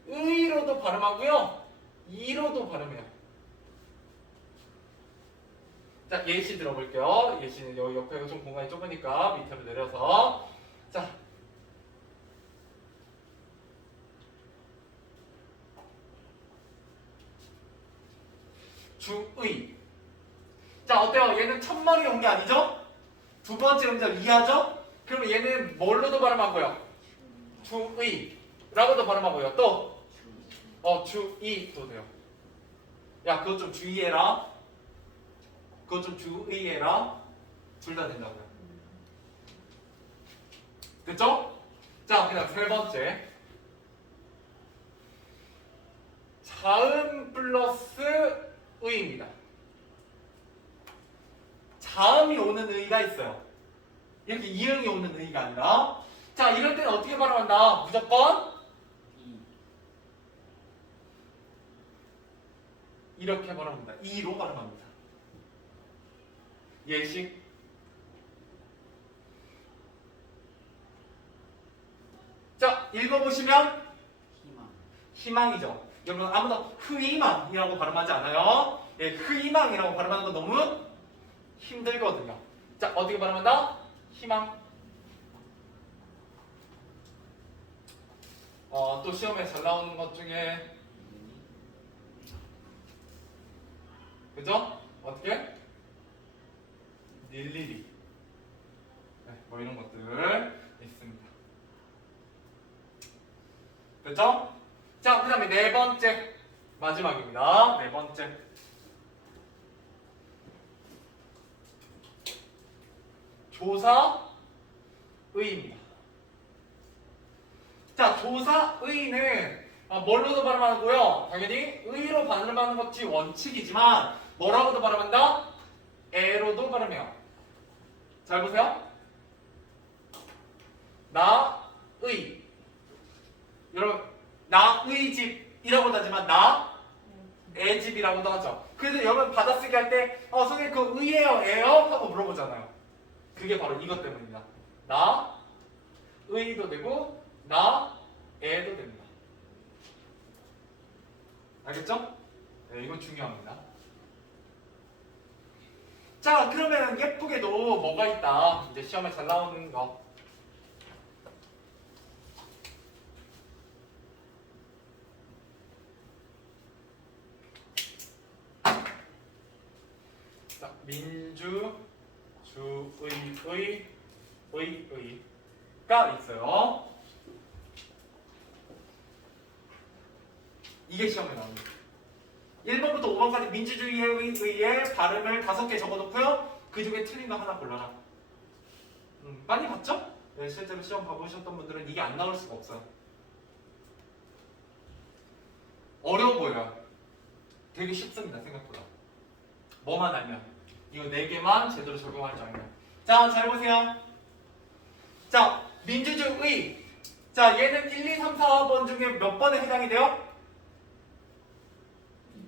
의로도 발음하고요. 이로도 발음해요. 자, 예시 들어볼게요. 예시는 여기 옆에 좀 공간이 좁으니까 밑으로 내려서. 자, 주의. 자, 어때요? 얘는 첫머리 온 게 아니죠? 두 번째 음절 이하죠? 그러면 얘는 뭘로도 발음하고요? 주의라고도 발음하고요. 또 주의도 돼요. 야, 그것 좀 주의해라. 그것 좀 주의해라. 둘 다 된다고요. 됐죠? 자, 그다음 세 번째. 자음 플러스 의입니다. 자음이 오는 의가 있어요. 이렇게 이응이 오는 의가 아니라. 자, 이럴 때는 어떻게 발음한다? 무조건 이렇게 발음합니다. 이로 발음합니다. 예시. 자, 읽어보시면 희망이죠. 여러분 아무도 흐이망이라고 발음하지 않아요. 예, 흐이망이라고 발음하는 건 너무 힘들거든요. 자, 어떻게 발음한다? 희망. 또 시험에 잘 나오는 것 중에 그죠? 어떻게? 일일이. 네, 뭐 이런 것들 있습니다. 됐죠? 자, 그 다음에 네 번째 마지막입니다. 네 번째. 조사의입니다. 자, 조사의는 뭘로도 발음하고요. 당연히 의로 발음하는 것이 원칙이지만 뭐라고도 발음한다? 에로도 발음해요. 잘 보세요. 나의. 여러분, 나의 집이라고도 하지만 나의 집이라고도 하죠. 그래서 여러분 받아쓰기 할 때 선생님 그 의예요, 애요? 하고 물어보잖아요. 그게 바로 이것 때문입니다. 나의도 되고 나애도 됩니다. 알겠죠? 네, 이건 중요합니다. 자, 그러면 예쁘게도 뭐가 있다. 이제 시험에 잘 나오는 거. 자, 민주, 주의, 의가 있어요. 이게 시험에 나옵니다. 1번부터 5번까지 민주주의의 의의 발음을 5개 적어놓고요. 그 중에 틀린 거 하나 골라라. 많이 봤죠? 네, 실제로 시험 봐보셨던 분들은 이게 안 나올 수가 없어요. 어려워 보여요. 되게 쉽습니다, 생각보다. 뭐만 알면. 이거 4개만 제대로 적용할 줄 알면. 자, 잘 보세요. 자, 민주주의. 자, 얘는 1, 2, 3, 4번 중에 몇 번에 해당이 돼요?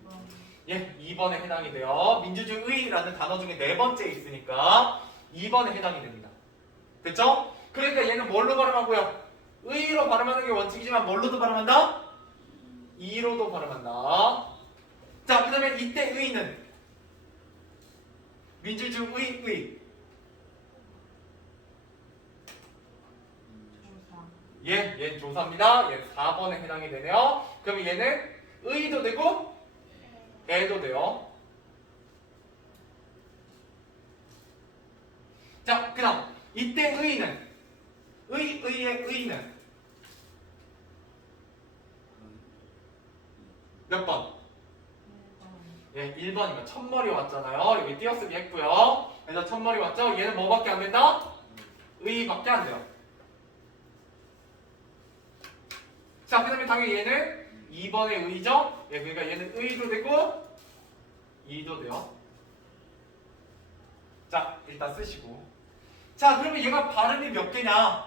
2번. 예, 2번에 해당이 돼요. 민주주의라는 단어 중에 4번째 있으니까 2번에 해당이 됩니다. 됐죠? 그러니까 얘는 뭘로 발음하고요? 의로 발음하는 게 원칙이지만 뭘로도 발음한다? 이로도 발음한다. 자, 그 다음에 이때 의는 민주주의 의. 조사. 얘 조사입니다. 얘 4번에 해당이 되네요. 그럼 얘는 의도 되고 애도 돼요. 자, 그 다음 이때 의는 의의 의는 몇 번? 예, 1번이면 첫머리 왔잖아요. 여기 띄어쓰기 했고요. 그래서 첫머리 왔죠? 얘는 뭐밖에 안 된다? 의밖에 안 돼요. 자, 그 다음에 당연히 얘는 2번의 의죠? 예, 그러니까 얘는 의도 되고 이도 돼요. 자, 일단 쓰시고. 자, 그러면 얘가 발음이 몇 개냐?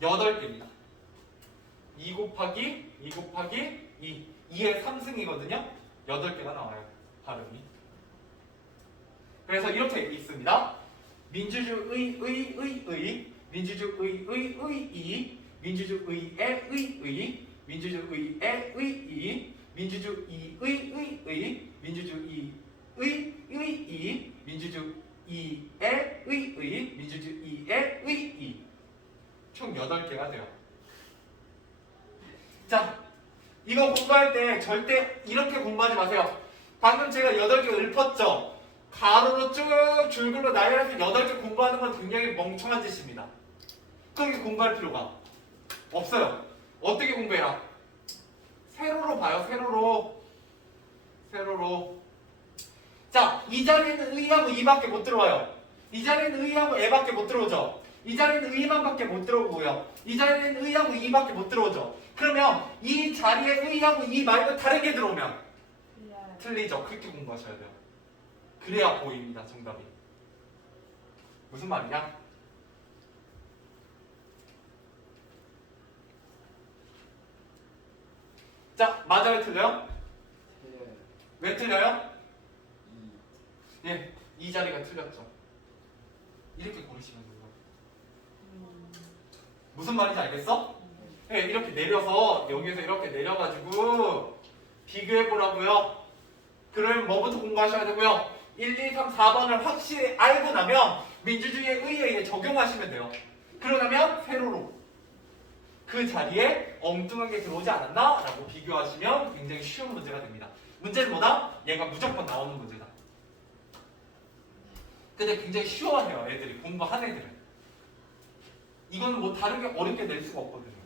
8개입니다. 2 곱하기 2 곱하기 2. 2의 3승이거든요. 8개가 나와요. 발음이. 그래서 이렇게 있습니다. 민주주의 민주주의 의 민주주의의 의 민주주의의 의 민주주의의 민주주의의 민주주의의 총 8개가 돼요. 자, 이거 공부할 때 절대 이렇게 공부하지 마세요. 방금 제가 8개 읊었죠? 가로로 쭉 줄글로 나열해서 8개 공부하는 건 굉장히 멍청한 짓입니다. 그렇게 공부할 필요가 없어요. 어떻게 공부해라? 세로로 봐요. 세로로. 자, 이 자리에는 의하고 이밖에 못 들어와요. 이 자리에는 의하고 애밖에 못 들어오죠. 이 자리에는 의만밖에 못 들어오고요. 이 자리에는 의하고 이밖에 못 들어오죠. 그러면 이 자리에 의하고 이 말고 다른 게 들어오면 틀리죠. 그렇게 공부하셔야 돼요. 그래야 보입니다. 정답이. 무슨 말이냐? 자, 맞아요? 틀려요? 틀려요. 왜 틀려요? 2. 예, 이 자리가 틀렸죠. 이렇게 고르시면 돼요. 무슨 말인지 알겠어? 예, 이렇게 내려서 여기에서 이렇게 내려가지고 비교해보라고요. 그러면 뭐부터 공부하셔야 되고요? 1, 2, 3, 4번을 확실히 알고 나면 민주주의의 의의에 적용하시면 돼요. 그러면 세로로 그 자리에 엉뚱하게 들어오지 않았나? 라고 비교하시면 굉장히 쉬운 문제가 됩니다. 문제는 뭐다? 얘가 무조건 나오는 문제다. 근데 굉장히 쉬워해요. 애들이 공부한 애들은. 이거는 뭐 다르게 어렵게 낼 수가 없거든요.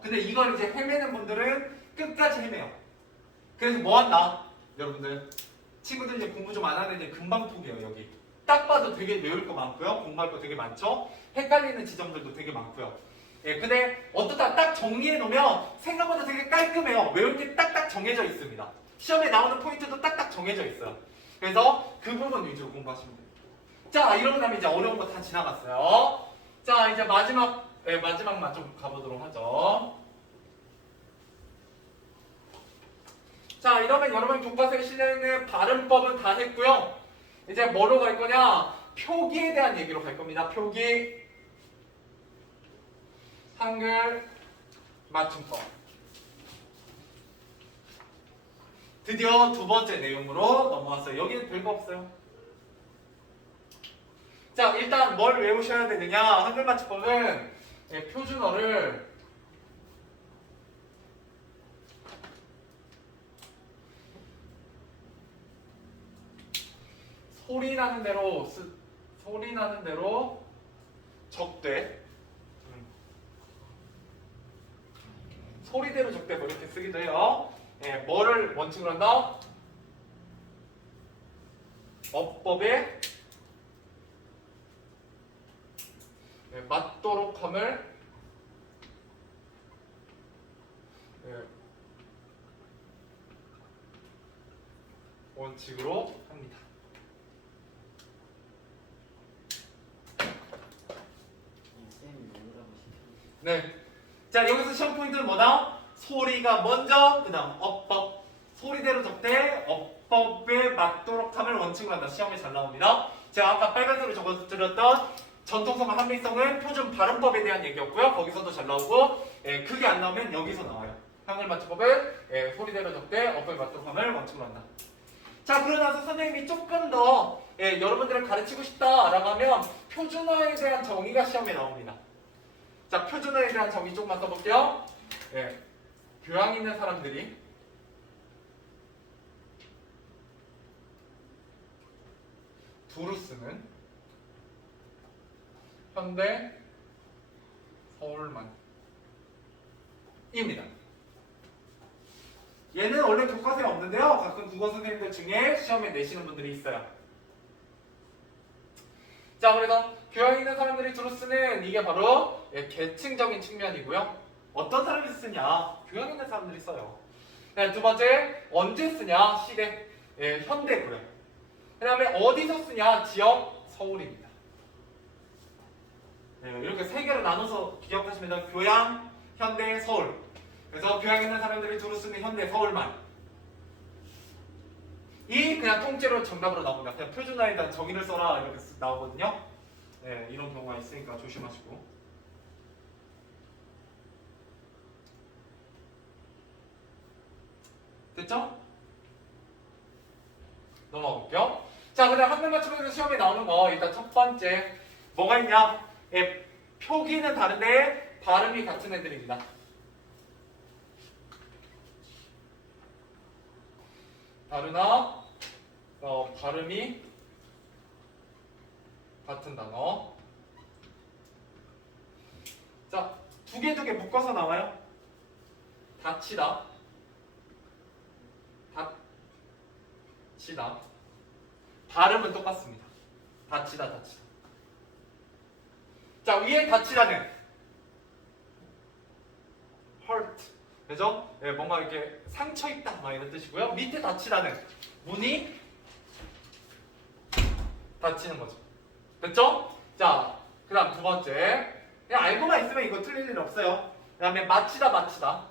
근데 이걸 이제 헤매는 분들은 끝까지 헤매요. 그래서 뭐 한다? 여러분들 친구들 이제 공부 좀 안 하는 애들 금방 포기해요. 여기 딱 봐도 되게 외울 거 많고요. 공부할 거 되게 많죠. 헷갈리는 지점들도 되게 많고요. 예, 근데 어떻다 딱 정리해 놓으면 생각보다 되게 깔끔해요. 외울 게 딱딱 정해져 있습니다. 시험에 나오는 포인트도 딱딱 정해져 있어요. 그래서 그 부분 위주로 공부하시면 돼요. 자, 이러고 나면 이제 어려운 거 다 지나갔어요. 자, 이제 마지막만 좀 가보도록 하죠. 자, 이러면 여러분 교과서에 실려있는 발음법은 다 했고요. 이제 뭐로 갈 거냐? 표기에 대한 얘기로 갈 겁니다. 표기. 한글 맞춤법. 드디어 두 번째 내용으로 넘어왔어요. 여기는 별거 없어요. 자, 일단 뭘 외우셔야 되느냐? 한글 맞춤법은 표준어를 소리 나는 대로 적되 소리대로 적되 뭐 이렇게 쓰기도 해요. 예, 뭐를 원칙으로 한다? 어법에 맞도록 함을 원칙으로 합니다. 쌤이 외우라고 시켰는데. 네. 자, 여기서 시험 포인트는 뭐다? 소리가 먼저, 그 다음 어법. 소리대로 적되 어법에 맞도록 함을 원칙으로 한다. 시험에 잘 나옵니다. 제가 아까 빨간색으로 적어서 드렸던 전통성과 합리성은 표준 발음법에 대한 얘기였고요. 거기서도 잘 나오고, 그게 안 나오면 여기서 나와요. 한글 맞춤법은 예, 소리대로 적대 어법의 맞춤함을 맞춤으로 한다. 자, 그러고 나서 선생님이 조금 더 예, 여러분들을 가르치고 싶다라고 하면 표준어에 대한 정의가 시험에 나옵니다. 자, 표준어에 대한 정의 조금만 써볼게요. 예, 교양 있는 사람들이 두루 쓰는 현대 서울만 입니다. 얘는 원래 교과서에 없는데요. 가끔 국어 선생님들 중에 시험에 내시는 분들이 있어요. 자, 그래서 교양 있는 사람들이 주로 쓰는 이게 바로 예, 계층적인 측면이고요. 어떤 사람이 쓰냐? 교양 있는 사람들이 써요. 네, 두 번째, 언제 쓰냐? 시대, 예, 현대고요. 그 다음에 어디서 쓰냐? 지역, 서울입니다. 네, 이렇게 세 개로 나눠서 기억하시면 돼요. 교양, 현대, 서울. 그래서 교양 있는 사람들이 주로 쓰는 현대, 서울만. 이 그냥 통째로 정답으로 나옵니다. 그냥 표준어에 대한 정의를 써라 이렇게 나오거든요. 네, 이런 경우가 있으니까 조심하시고. 됐죠? 넘어가 볼게요. 자, 그다음 한글 맞춤에서 시험에 나오는 거 일단 첫 번째 뭐가 있냐? 예, 표기는 다른데 발음이 같은 애들입니다. 다르나 발음이 같은 단어. 자, 두 개 묶어서 나와요. 다치다, 다치다. 발음은 똑같습니다. 다치다, 다치다. 자, 위에 다치다는 hurt, 그죠? 네, 뭔가 이렇게 상처 있다, 막 이런 뜻이고요. 밑에 다치다는 문이 다치는 거죠. 됐죠? 자, 그 다음 두 번째. 그냥 알고만 있으면 이거 틀릴 일 없어요. 그 다음에 마치다, 마치다.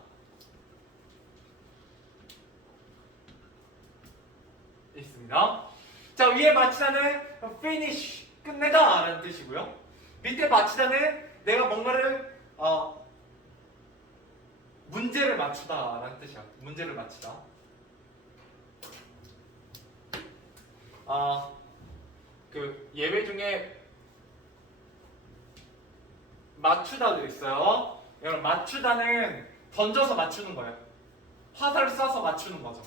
있습니다. 자, 위에 마치다는 finish, 끝내다 라는 뜻이고요. 밑에 마치다는 내가 뭔가를 문제를 맞추다 라는 뜻이야. 문제를 맞추다. 그 예외 중에 맞추다도 있어요. 여러분, 맞추다는 던져서 맞추는 거예요. 화살을 쏴서 맞추는 거죠.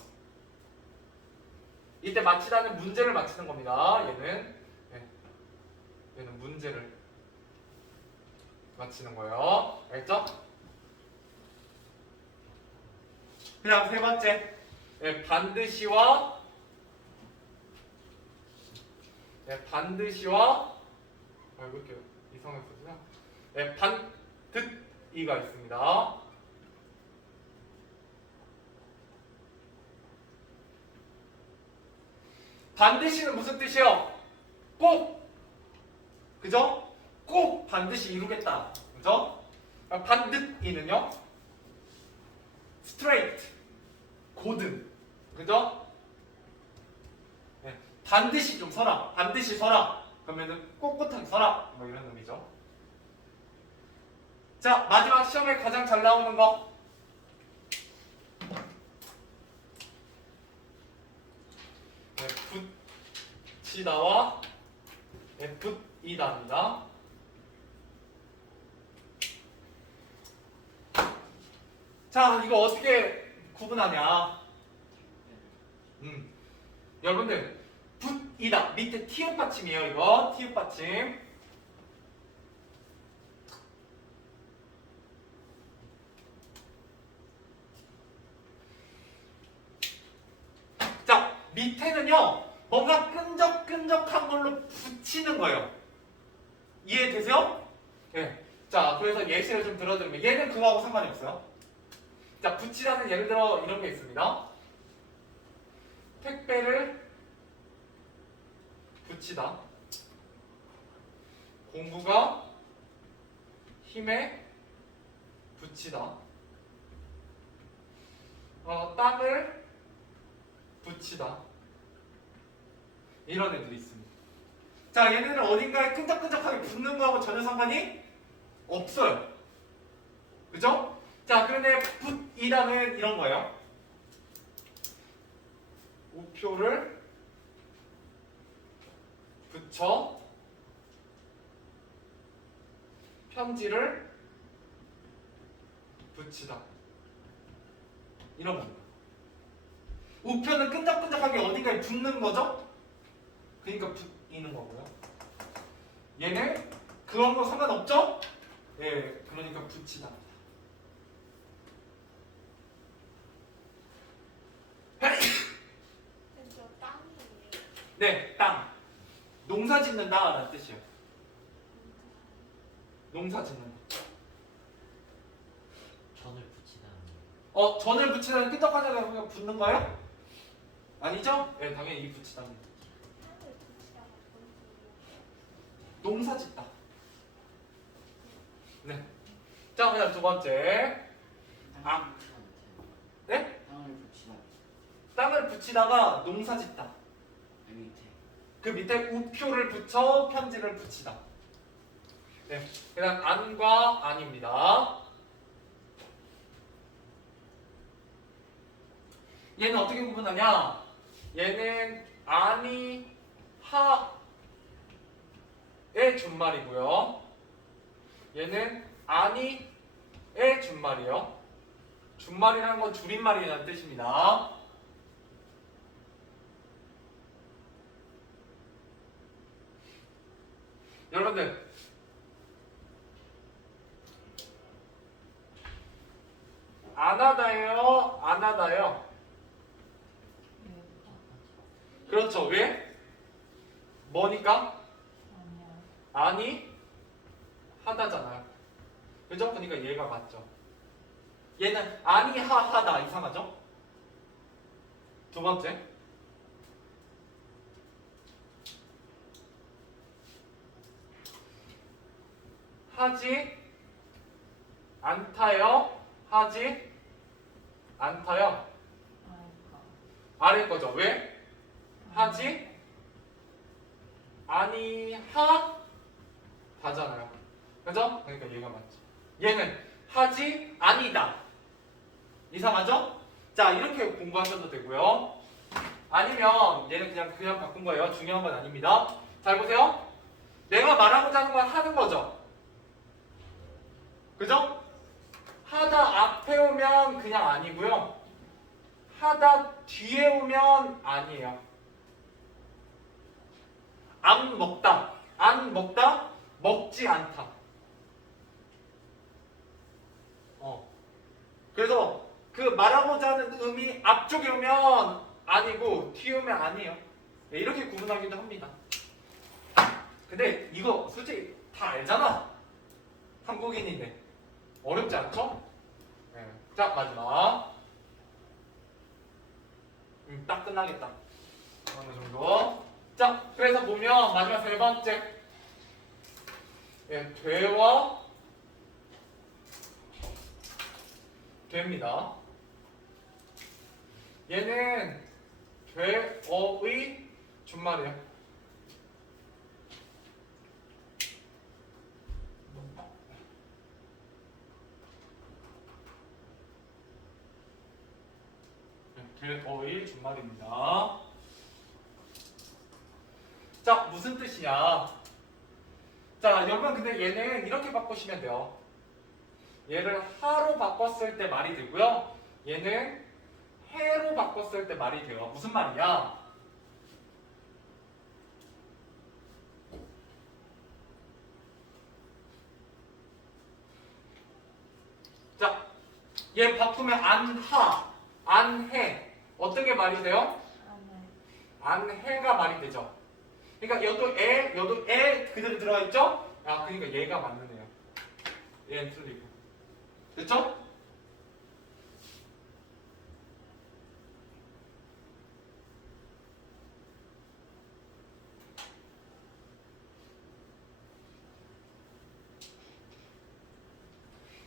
이때 맞추다는 문제를 맞추는 겁니다. 얘는 문제를 맞추는 거예요. 알겠죠? 그 다음 세 번째, 반드시와 왜 이렇게 이상했었죠? 반듯이가 있습니다. 반드시는 무슨 뜻이에요? 꼭! 그죠? 꼭 반드시 이루겠다. 그죠? 반듯이는요? straight, 고든. 그죠? 네. 반드시 좀 서라. 반드시 서라. 그러면은 꼿꼿하게 서라. 뭐 이런 의미죠. 자, 마지막 시험에 가장 잘 나오는 거. 붙이다와 붙이다입니다. 자, 이거 어떻게 구분하냐? 여러분들, 붙이다 밑에 티읕 받침이에요. 이거 티읕 받침. 자, 밑에는요 뭔가 끈적끈적한 걸로 붙이는 거예요. 이해되세요? 네. 자, 그래서 예시를 좀 들어드리면 얘는 그거하고 상관이 없어요. 자, 붙이다는 예를 들어 이런 게 있습니다. 택배를 붙이다. 공부가 힘에 붙이다. 땀을 붙이다. 이런 애들이 있습니다. 자, 얘네는 어딘가에 끈적끈적하게 붙는 거하고 전혀 상관이 없어요. 그죠? 자, 그런데 이다는 이런 거예요. 우표를 붙여 편지를 붙이다. 이런 겁니다. 우표는 끈적끈적하게 어딘가에 붙는 거죠? 그러니까 붙이는 거고요. 얘는 그런 거 상관없죠? 예, 그러니까 붙이다. 저 땅이에요. 네, 땅. 농사 짓는다라는 뜻이에요. 농사 짓는다. 전을 붙이다. 전을 붙이다는 끈적하다가 그냥 붙는 거예요? 아니죠? 예, 당연히 이 붙이다입니다. 땅을 붙이다가 보이고. 농사 짓다. 네. 자, 그다음 두 번째. 땅을 네? 땅을 붙이다. 땅을 붙이다가 농사 짓다. 밑에. 그 밑에 우표를 붙여 편지를 붙이다. 네. 그다음 안과 안입니다. 얘는 어떻게 구분하냐? 얘는 안이 하의 준말이고요. 얘는 안이의 준말이요. 준말이라는 건 줄임말이라는 뜻입니다. 여러분들 안 하다예요? 안 하다예요? 그렇죠. 왜? 뭐니까? 아니 하다잖아요. 그죠? 그러니까 얘가 맞죠. 얘는 아니 하다 이상하죠? 두 번째. 하지 않다요. 하지 않다요. 아래 거죠. 왜? 하지 아니하다잖아요. 그죠? 그러니까 얘가 맞죠. 얘는 하지 아니다. 이상하죠? 자, 이렇게 공부하셔도 되고요. 아니면 얘는 그냥 바꾼 거예요. 중요한 건 아닙니다. 잘 보세요. 내가 말하고자 하는 건 하는 거죠. 그죠? 하다 앞에 오면 그냥 아니고요. 하다 뒤에 오면 아니에요. 안 먹다. 안 먹다. 먹지 않다. 그래서 그 말하고자 하는 의미 앞쪽에 오면 아니고 뒤에 오면 아니에요. 네, 이렇게 구분하기도 합니다. 근데 이거 솔직히 다 알잖아. 한국인인데. 어렵지 않죠? 네. 자, 마지막. 딱 끝나겠다. 어느 정도. 자, 그래서 보면 마지막 세 번째. 예, 되와 됩니다. 얘는 되어의 준말이에요. 되어의 준말입니다. 자, 무슨 뜻이냐? 자, 여러분 근데 얘는 이렇게 바꾸시면 돼요. 얘를 하로 바꿨을 때 말이 되고요. 얘는 해로 바꿨을 때 말이 돼요. 무슨 말이냐? 자, 얘 바꾸면 안하, 안해. 어떤 게 말이 돼요? 안해가 말이 되죠. 그러니까 여도 에 그대로 들어가 있죠? 아, 그러니까 얘가 맞는 애요. 얘는 틀리고. 됐죠?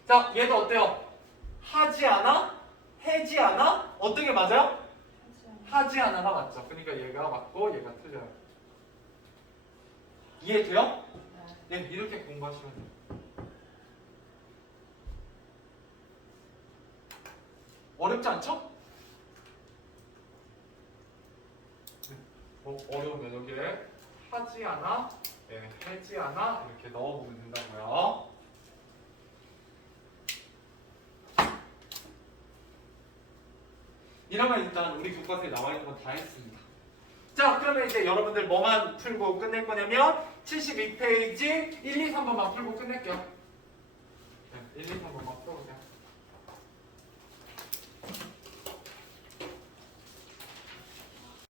자, 얘도 어때요? 하지 않아? 해지 않아? 어떤 게 맞아요? 하지 않아가 맞죠. 그러니까 얘가 맞고 얘가 틀려요. 이해돼요? 네, 이렇게 공부하시면 돼요. 어렵지 않죠? 어려우면 여기에 하지 않아, 해지 않아 이렇게 넣어보면 된다고요. 이러면 일단 우리 교과서에 나와 있는 건 다 했습니다. 자, 그러면 이제 여러분들 뭐만 풀고 끝낼 거냐면 72페이지 1, 2, 3번만 풀고 끝낼게요. 1, 2, 3번만 풀어보세요.